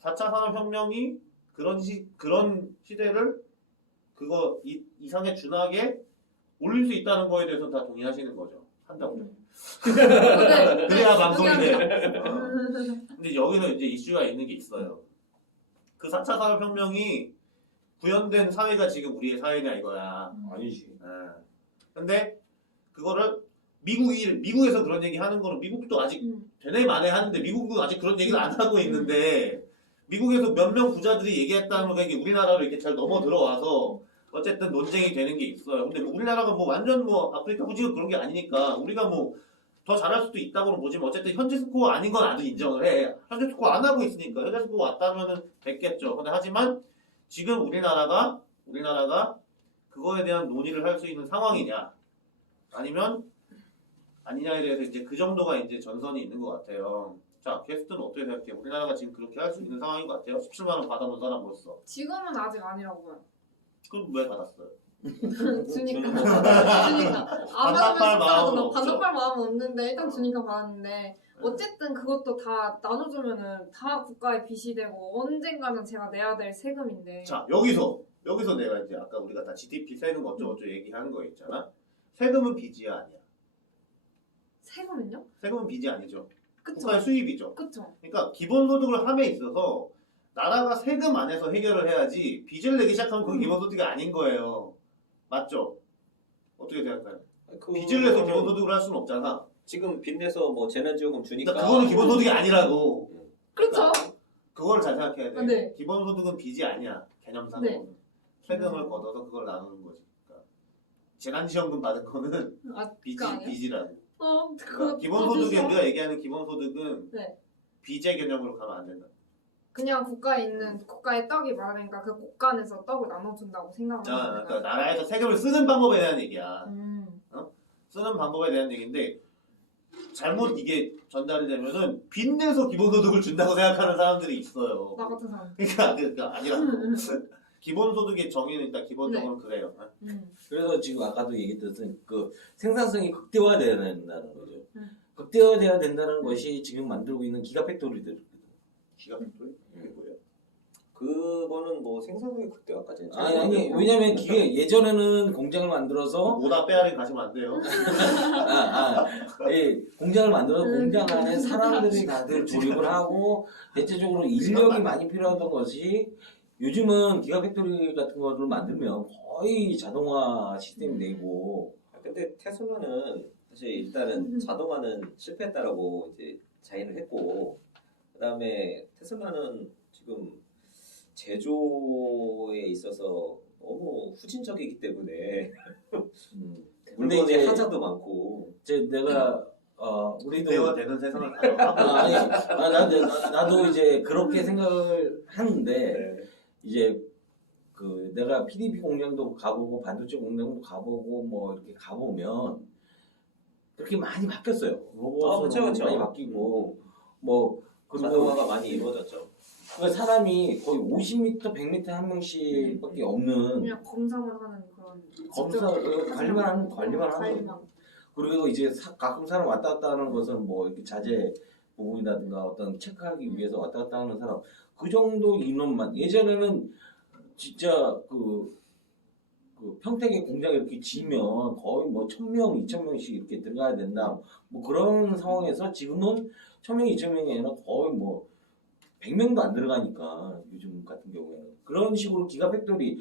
4차 산업혁명이 그런 시대를 그거 이상에 준하게 올릴 수 있다는 거에 대해서 다 동의하시는 거죠. 한다고. 그래야 방송이 돼. 근데 여기서 이제 이슈가 있는 게 있어요. 그 4차 산업혁명이 구현된 사회가 지금 우리의 사회냐 이거야. 아니지. 근데 그거를 미국에서 그런 얘기 하는 거는 미국도 아직 되네 마네 하는데 미국은 아직 그런 얘기를 안 하고 있는데 미국에서 몇 명 부자들이 얘기했다는 게 이게 우리나라로 이렇게 잘 넘어 들어와서 어쨌든 논쟁이 되는 게 있어요. 근데 우리나라가 뭐 완전 뭐 아프리카 후지가 그런 게 아니니까 우리가 뭐 더 잘할 수도 있다고는 보지만 어쨌든 현재 스코어 아닌 건 나도 인정을 해. 현재 스코어 안 하고 있으니까 현재 스코어 왔다면은 됐겠죠. 근데 하지만 지금 우리나라가 그거에 대한 논의를 할 수 있는 상황이냐 아니면 아니냐에 대해서 이제 그 정도가 이제 전선이 있는 것 같아요. 자, 게스트는 어떻게 생각해요? 우리나라가 지금 그렇게 할 수 있는 상황인 것 같아요? 17만 원 받아본 사람으로서. 지금은 아직 아니라고요. 그럼 왜 받았어요? 주니까. 뭐 주니까. 안 반납할 받으면 마음은 속상하잖아. 없죠. 반납할 마음은 없는데 일단 주니까 받았는데 어쨌든 그것도 다 나눠주면은 다 국가의 빚이 되고 언젠가는 제가 내야 될 세금인데. 자, 여기서 내가 이제 아까 우리가 다 GDP 세금 어쩌고저쩌고 얘기하는 거 있잖아. 세금은 빚이야 아니야? 세금은요? 세금은 빚이 아니죠. 그쵸. 국가의 수입이죠. 그쵸. 그러니까 기본소득을 함에 있어서 나라가 세금 안에서 해결을 해야지 빚을 내기 시작하면 그건 기본소득이 아닌 거예요. 맞죠? 어떻게 생각해요? 빚을 내서 기본소득을 할 수는 없잖아. 지금 빚내서 뭐 재난지원금 주니까 그러니까 그거는 기본소득이 아니라고. 그렇죠. 그거를 잘 생각해야 돼. 네. 기본소득은 빚이 아니야. 개념상으로. 네. 세금을 걷어서 그걸 나누는 거지. 그러니까 재난지원금 받은 거는 아, 그거 아니야? 빚이라고. 그거 그러니까 기본소득에 우리가 얘기하는 기본소득은 네. 빚의 개념으로 가면 안 된다. 그냥 국가에 있는 국가의 떡이 많으니까 그 국간에서 떡을 나눠준다고 생각을 그러니까 합니다. 나라에서 세금을 쓰는 방법에 대한 얘기야. 음. 쓰는 방법에 대한 얘기인데 잘못 이게 전달이 되면은 빚내서 기본소득을 준다고 생각하는 사람들이 있어요. 나 같은 사람. 그러니까 아니라고. 기본소득의 정의는 일단 기본적으로 그래요. 그래서 지금 아까도 얘기했듯이 그 생산성이 극대화돼야 된다는 거죠. 음. 극대화돼야 된다는 것이 지금 만들고 있는 기가 팩토리들. 기가 팩토리? 이게 뭐예요? 그거는 뭐 생산성의 극대화까지는 아니 왜냐면 기계 예전에는 공장을 만들어서 오다 빼야리 가시면 안 돼요. 공장을 만들어서 공장 안에 사람들이 다들 조립을 하고 대체적으로 인력이 많이 필요하던 것이 요즘은 기가 팩토리 같은 거를 만들면 거의 자동화 시스템이 되고. 근데 테슬라는 사실 일단은 자동화는 실패했다라고 이제 자인을 했고 그다음에 테슬라는 지금 제조에 있어서 너무 후진적이기 때문에 근데 물건의 이제 하자도 많고 내가 우리도 대화 되는 세상을 가요. 나도 이제 그렇게 생각을 하는데 네. 이제 그 내가 PDB 공장도 가보고 반도체 공장도 가보고 뭐 이렇게 가보면 그렇게 많이 바뀌었어요. 로봇으로 그쵸. 많이 바뀌고 뭐 그리고 자동화가 많이 이루어졌죠. 그 사람이 거의 50m, 100m 한 명씩밖에 없는 그냥 검사만 하는 그런. 검사 관리만 하는 관리만. 그리고 이제 가끔 사람 왔다 갔다 하는 것은 뭐 이렇게 자재 부분이라든가 어떤 체크하기 위해서 왔다 갔다 하는 사람 그 정도 인원만 예전에는 진짜 그 평택의 공장에 이렇게 지면 거의 뭐 1,000명, 2,000명씩 이렇게 들어가야 된다. 뭐 그런 상황에서 지금은 1,000명, 2,000명이 아니라 거의 뭐 100명도 안 들어가니까 요즘 같은 경우에는 그런 식으로 기가팩토리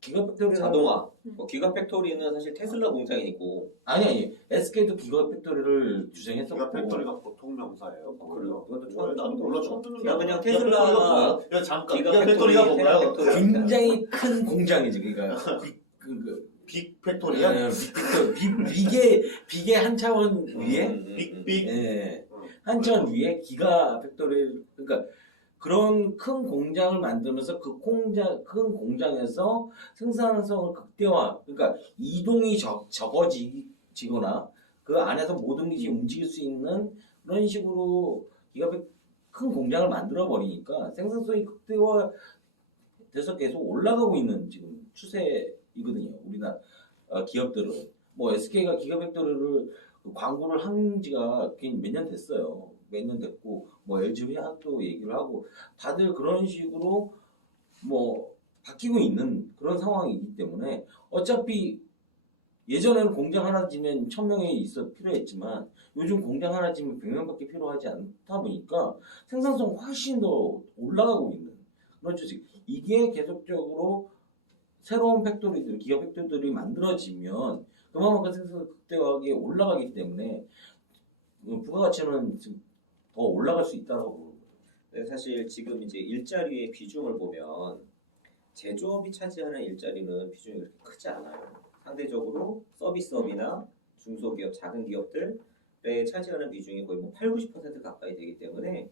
기가팩토리 자동화. 뭐 기가팩토리는 사실 테슬라 공장이고. 아니 SK도 기가팩토리를 주장했었고 기가팩토리가 보통 명사예요. 그래요? 그것도 뭐야? 나도 몰라 처음 듣는 야, 거야. 그냥 기가팩토리가 테슬라가 뭐야? 야 잠깐 기가팩토리, 기가팩토리가 뭔가요? 테라팩토리. 굉장히 큰 공장이지 그러니까 빅팩토리야? 빅의 한 차원 위에 빅빅. 예, 한 차원 위에 기가 팩토리 그러니까 그런 큰 공장을 만들면서 그 큰 공장에서 생산성을 극대화 그러니까 이동이 적어지거나 그 안에서 모든 것이 움직일 수 있는 그런 식으로 큰 공장을 만들어 버리니까 생산성이 극대화 돼서 계속 올라가고 있는 지금 추세이거든요. 우리나라 기업들은 뭐 SK가 기가팩토리를 광고를 한 지가 몇 년 됐어요. 몇 년 됐고 뭐 LG 회학도 얘기를 하고 다들 그런 식으로 뭐 바뀌고 있는 그런 상황이기 때문에 어차피 예전에는 공장 하나 지면 1,000명이 필요했지만 요즘 공장 하나 지면 100명밖에 필요하지 않다 보니까 생산성 훨씬 더 올라가고 있는 그런 조직. 이게 계속적으로 새로운 팩토리들, 기업 팩토리들이 만들어지면 그만큼 생산성 극대화하게 올라가기 때문에 부가가치는 지금 더 올라갈 수 있다고 보는 거예요. 근데 사실 지금 이제 일자리의 비중을 보면 제조업이 차지하는 일자리는 비중이 그렇게 크지 않아요. 상대적으로 서비스업이나 중소기업, 작은 기업들에 차지하는 비중이 거의 뭐 80-90% 가까이 되기 때문에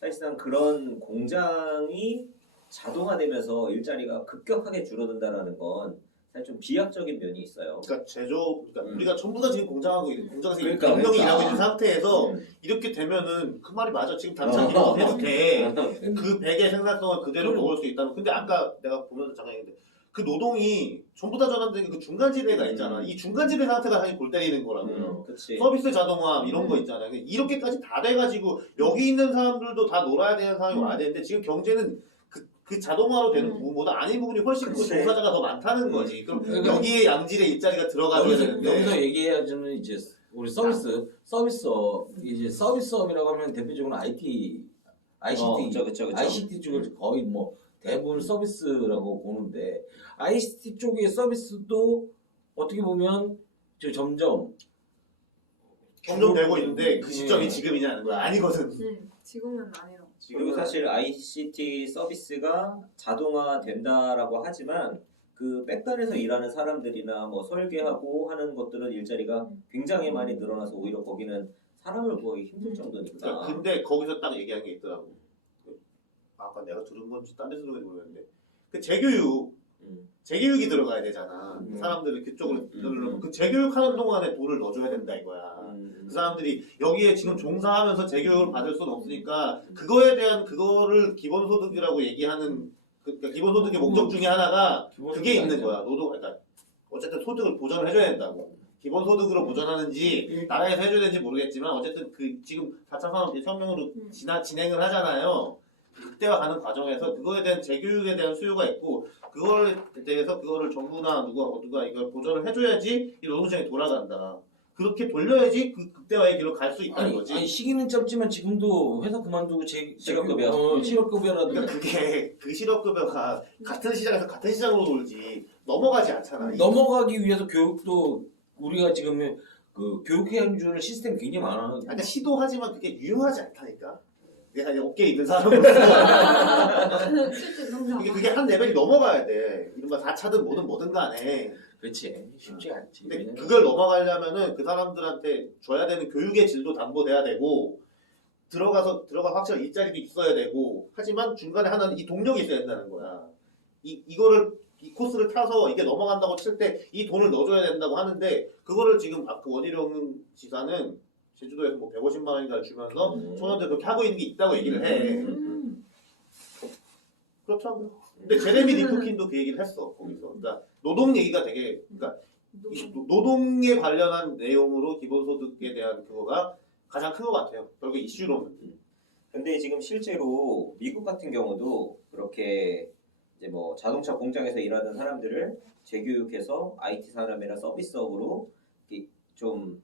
사실상 그런 공장이 자동화되면서 일자리가 급격하게 줄어든다라는 건 사실 좀 비약적인 면이 있어요. 그러니까 그러니까 우리가 전부 다 지금 공장하고 있는 공장에서 그러니까, 명령이 그러니까. 일하고 있는 상태에서 음. 이렇게 되면은 그 말이 맞아. 지금 당장 이렇게 해도 돼. 음. 그 100의 생산성을 그대로 먹을 수 있다는. 근데 아까 내가 보면서 잠깐 얘기했는데 그 노동이 전부 다 전환되는 그 중간지대가 있잖아. 이 중간지대 상태가 사실 골 때리는 거라고요. 그치. 서비스 자동화 이런 거 있잖아요. 이렇게까지 다 돼가지고 여기 있는 사람들도 다 놀아야 되는 상황이 와야 되는데 지금 경제는 그 자동화로 되는 부분보다 아닌 부분이 훨씬 크고 그치. 종사자가 더 많다는 거지. 그럼 그러니까 여기에 양질의 일자리가 들어가줘야 되는데. 여기서 얘기해야지는 이제 우리 서비스업 이제 서비스업이라고 하면 대표적으로 ICT 그쵸. ICT 쪽을 거의 뭐 대부분 서비스라고 보는데 ICT 쪽의 서비스도 어떻게 보면 점점 되고 있는데 그 시점이 예. 지금이냐는 거야. 아니거든. 지금은 아니라고. 그리고 사실 ICT 서비스가 자동화 된다라고 하지만 그 백단에서 일하는 사람들이나 뭐 설계하고 하는 것들은 일자리가 굉장히 많이 늘어나서 오히려 거기는 사람을 구하기 힘들 정도니까. 그러니까 근데 거기서 딱 얘기한 게 있더라고. 아까 내가 들은 건지 딴 데서 들은 건지 모르겠는데 그 재교육이 들어가야 되잖아. 사람들을 그쪽으로 이끌려면 그 재교육하는 동안에 돈을 넣어줘야 된다 이거야. 그 사람들이 여기에 지금 종사하면서 재교육을 받을 수는 없으니까 그거에 대한 그거를 기본소득이라고 얘기하는 그러니까 기본소득의 목적 중에 하나가 그게 있는 거야. 그러니까 어쨌든 소득을 보전을 해줘야 된다고. 기본소득으로 보전하는지 나라에서 해줘야 되는지 모르겠지만 어쨌든 그 지금 4차 산업혁명으로 진행을 하잖아요. 극대화 가는 과정에서 그거에 대한 재교육에 대한 수요가 있고 그거에 대해서 그거를 정부나 누가 이걸 보전을 해줘야지 이 노동시장이 돌아간다. 그렇게 돌려야지 그 극대화의 길로 갈 수 있다는 거지. 아니 시기는 짧지만 지금도 회사 그만두고 실업급여. 실업급여라든가 그러니까 그게 그 실업급여가 같은 시장에서 같은 시장으로 돌지 넘어가지 않잖아. 넘어가기 위해서 교육도 우리가 지금 그 교육해주는 시스템이 굉장히 많아. 그러니까 시도하지만 그게 유효하지 않다니까. 내가 이제 업계에 있는 사람으로서 실제 성장. 그게 한 레벨이 넘어가야 돼. 이른바 4차든 뭐든 간에. 그렇지 쉽지 않지. 근데 왜냐면 그걸 넘어가려면은 그 사람들한테 줘야 되는 교육의 질도 담보돼야 되고 들어가 확실한 일자리도 있어야 되고 하지만 중간에 하나는 이 동력이 있어야 된다는 거야. 이 코스를 타서 이게 넘어간다고 칠 때 이 돈을 넣어줘야 된다고 하는데 그거를 지금 그 원희룡 지사는 제주도에서 뭐 150만 원인가를 주면서 청년들 그렇게 하고 있는 게 있다고 얘기를 해. 그렇더라고요. 근데 제레미 리프킨도 그 얘기를 했어 거기서. 그러니까 노동 얘기가 되게 그러니까 노동에 관련한 내용으로 기본소득에 대한 그거가 가장 큰 것 같아요. 결국 이슈로는. 근데 지금 실제로 미국 같은 경우도 그렇게 이제 뭐 자동차 공장에서 일하던 사람들을 재교육해서 IT 산업이나 서비스업으로 이렇게 좀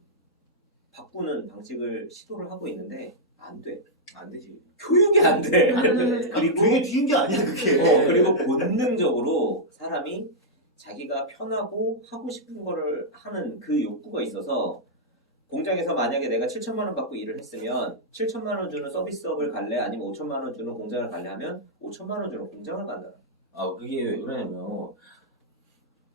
바꾸는 방식을 시도를 하고 있는데 안 돼. 안 되지. 교육이 안 돼. 아니 되게 뒤인 게 아니야 그게. 그리고 본능적으로 사람이 자기가 편하고 하고 싶은 거를 하는 그 욕구가 있어서 공장에서 만약에 내가 7천만 원 받고 일을 했으면 7천만 원 주는 서비스업을 갈래 아니면 5천만 원 주는 공장을 갈래 하면 5천만 원 주는 공장을 간다. 그게 왜 그러냐면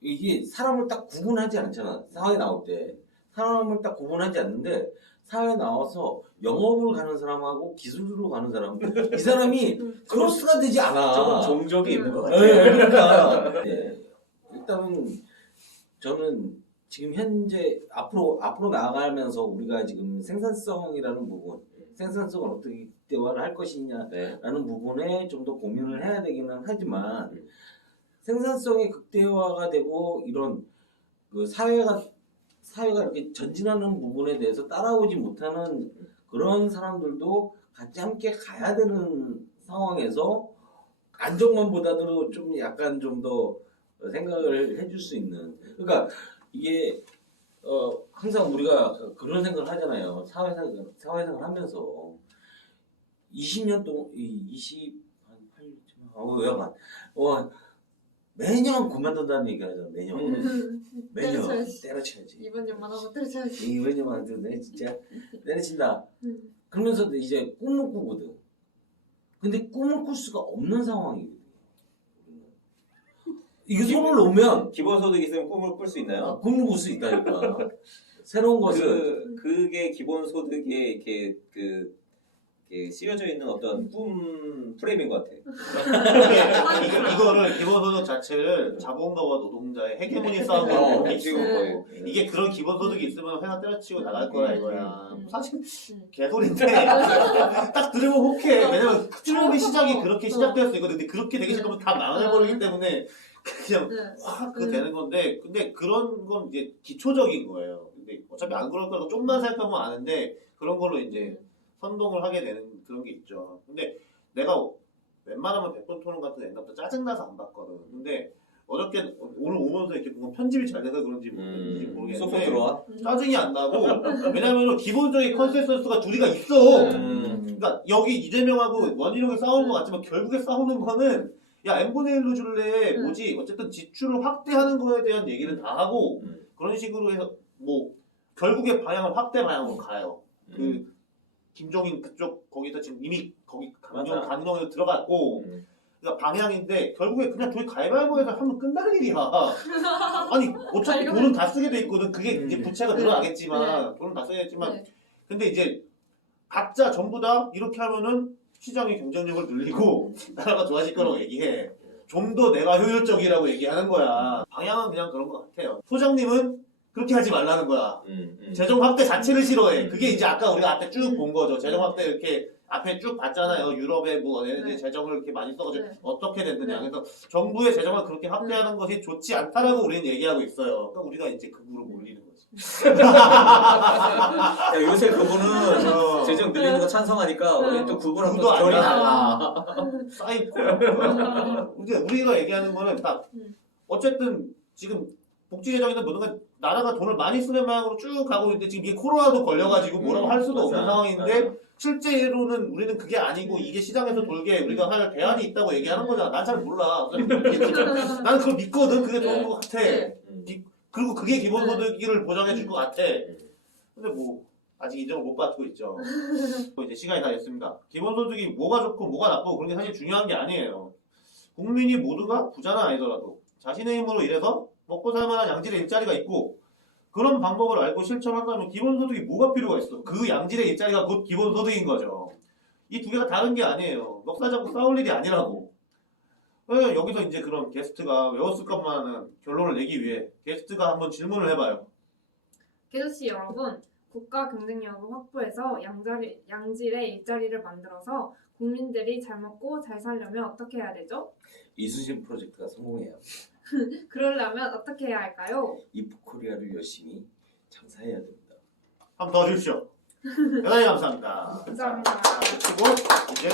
이게 사람을 딱 구분하지 않잖아. 사회에 나올 때 사람을 딱 구분하지 않는데 사회에 나와서 영업을 가는 사람하고 기술로 가는 사람 이 사람이 크로스가 되지 않아. 조금 종족이 있는 것 같아요. 네, 그러니까 일단은 저는 지금 현재 앞으로 나아가면서 우리가 지금 생산성이라는 부분, 생산성을 어떻게 극대화를 할 것이냐라는 네. 부분에 좀 더 고민을 해야 되기는 하지만 생산성이 극대화가 되고 이런 그 사회가 이렇게 전진하는 부분에 대해서 따라오지 못하는 그런 사람들도 같이 함께 가야 되는 상황에서 안정만보다도 좀 약간 좀 더 생각을 해줄 수 있는 그러니까 이게 항상 우리가 그런 생각을 하잖아요. 사회생활 하면서 20년 동안 28년 매년 그만둔다는 얘기 하잖아. 매년 때려쳐야지. 이번 연만 하고 때려쳐야지. 이번 년만 해도 내 진짜 때려친다. 그러면서 이제 꿈을 꾸거든. 근데 꿈을 꿀 수가 없는 상황이거든. 이게 손을 놓으면 기본소득 있으면 꿈을 꿀 수 있나요? 꿈을 꿀 수 있다니까. 새로운 것을 그게 기본소득에 이렇게 이렇게 쓰여져 있는 어떤 꿈 프레임인 것 같아. 이거를 기본소득 자체를 자본가와 노동자의 헤게모니 싸움으로 지금 거의. 이게 그런 기본소득이 있으면 회사 때려치고 나갈 거야 이거야. 사실 개소리인데 딱 들으면 혹해. 왜냐면 트렌드 시장이 그렇게 시작될 수 있거든. 근데 그렇게 되기 시작하면 다 망해버리기 때문에 그냥 확 그거 되는 건데 근데 그런 건 이제 기초적인 거예요. 근데 어차피 안 그럴 거라고 좀만 생각하면 아는데 그런 걸로 이제 선동을 하게 되는 그런 게 있죠. 근데 내가 웬만하면 100번 토론 같은 거 옛날부터 짜증나서 안 봤거든. 근데 어저께 오늘 오면서 이렇게 뭔가 편집이 잘 돼서 그런지 모르겠는데 쏙쏙 들어와. 짜증이 안 나고 왜냐면 기본적인 컨센서스가 둘이가 있어. 그러니까 여기 이재명하고 원희룡이 싸우는 것 같지만 결국에 싸우는 거는 야 n분의 1로 줄래 뭐지 어쨌든 지출을 확대하는 거에 대한 얘기를 다 하고 그런 식으로 해서 뭐 결국에 방향을 확대 방향으로 가요. 그 김종인 그쪽 거기서 지금 이미 거기 강용에서 들어갔고 그러니까 방향인데 결국에 그냥 둘이 가위바위보해서 하면 끝나는 일이야. 아니 어차피 돈은 다 쓰게 돼 있거든. 그게 이제 부채가 늘어나겠지만 돈은 다 쓰게 됐지만 근데 이제 각자 전부 다 이렇게 하면은 시장의 경쟁력을 늘리고 나라가 좋아질 거라고 얘기해. 좀 더 내가 효율적이라고 얘기하는 거야. 방향은 그냥 그런 것 같아요. 소장님은 그렇게 하지 말라는 거야. 재정 확대 자체를 싫어해. 그게 이제 아까 우리가 앞에 쭉 본 거죠. 재정 확대 이렇게 앞에 쭉 봤잖아요. 유럽에 뭐 얘네들이 재정을 이렇게 많이 써가지고 어떻게 됐느냐. 그래서 정부의 재정을 그렇게 확대하는 것이 좋지 않다라고 우리는 얘기하고 있어요. 그러니까 우리가 이제 극으로 몰리는 거지. 야, 요새 그분은 재정 늘리는 거 찬성하니까 우리 또 그분하고 그거 결이 아니야. 달라. 사이코. 근데 우리가 얘기하는 거는 딱 어쨌든 지금 복지 재정이나 모든 건 나라가 돈을 많이 쓰는 방향으로 쭉 가고 있는데 지금 이게 코로나도 걸려가지고 뭐라고 할 수도 없는 상황인데 실제로는 우리는 그게 아니고 이게 시장에서 돌게 우리가 할 대안이 있다고 얘기하는 거잖아. 난 잘 몰라. 나는 그걸 믿거든. 그게 좋은 것 같아. 그리고 그게 기본소득을 보장해 줄 것 같아. 근데 뭐 아직 인정을 못 받고 있죠. 이제 시간이 다 됐습니다. 기본소득이 뭐가 좋고 뭐가 나쁘고 그런 게 사실 중요한 게 아니에요. 국민이 모두가 부자는 아니더라도 자신의 힘으로 일해서 먹고 살만한 양질의 일자리가 있고 그런 방법을 알고 실천한다면 기본소득이 뭐가 필요가 있어? 그 양질의 일자리가 곧 기본소득인 거죠. 이 두 개가 다른 게 아니에요. 넉살 잡고 싸울 일이 아니라고. 여기서 이제 그런 게스트가 외웠을 것만한 결론을 내기 위해 게스트가 한번 질문을 해봐요. 게스트 여러분, 국가 경쟁력을 확보해서 양질의 일자리를 만들어서 국민들이 잘 먹고 잘 살려면 어떻게 해야 되죠? 이수진 프로젝트가 성공해야 그러려면 어떻게 해야 할까요? 이프코리아를 열심히 장사해야 됩니다. 한 번 더 주십시오. 대단히 감사합니다. 감사합니다. 그리고 이제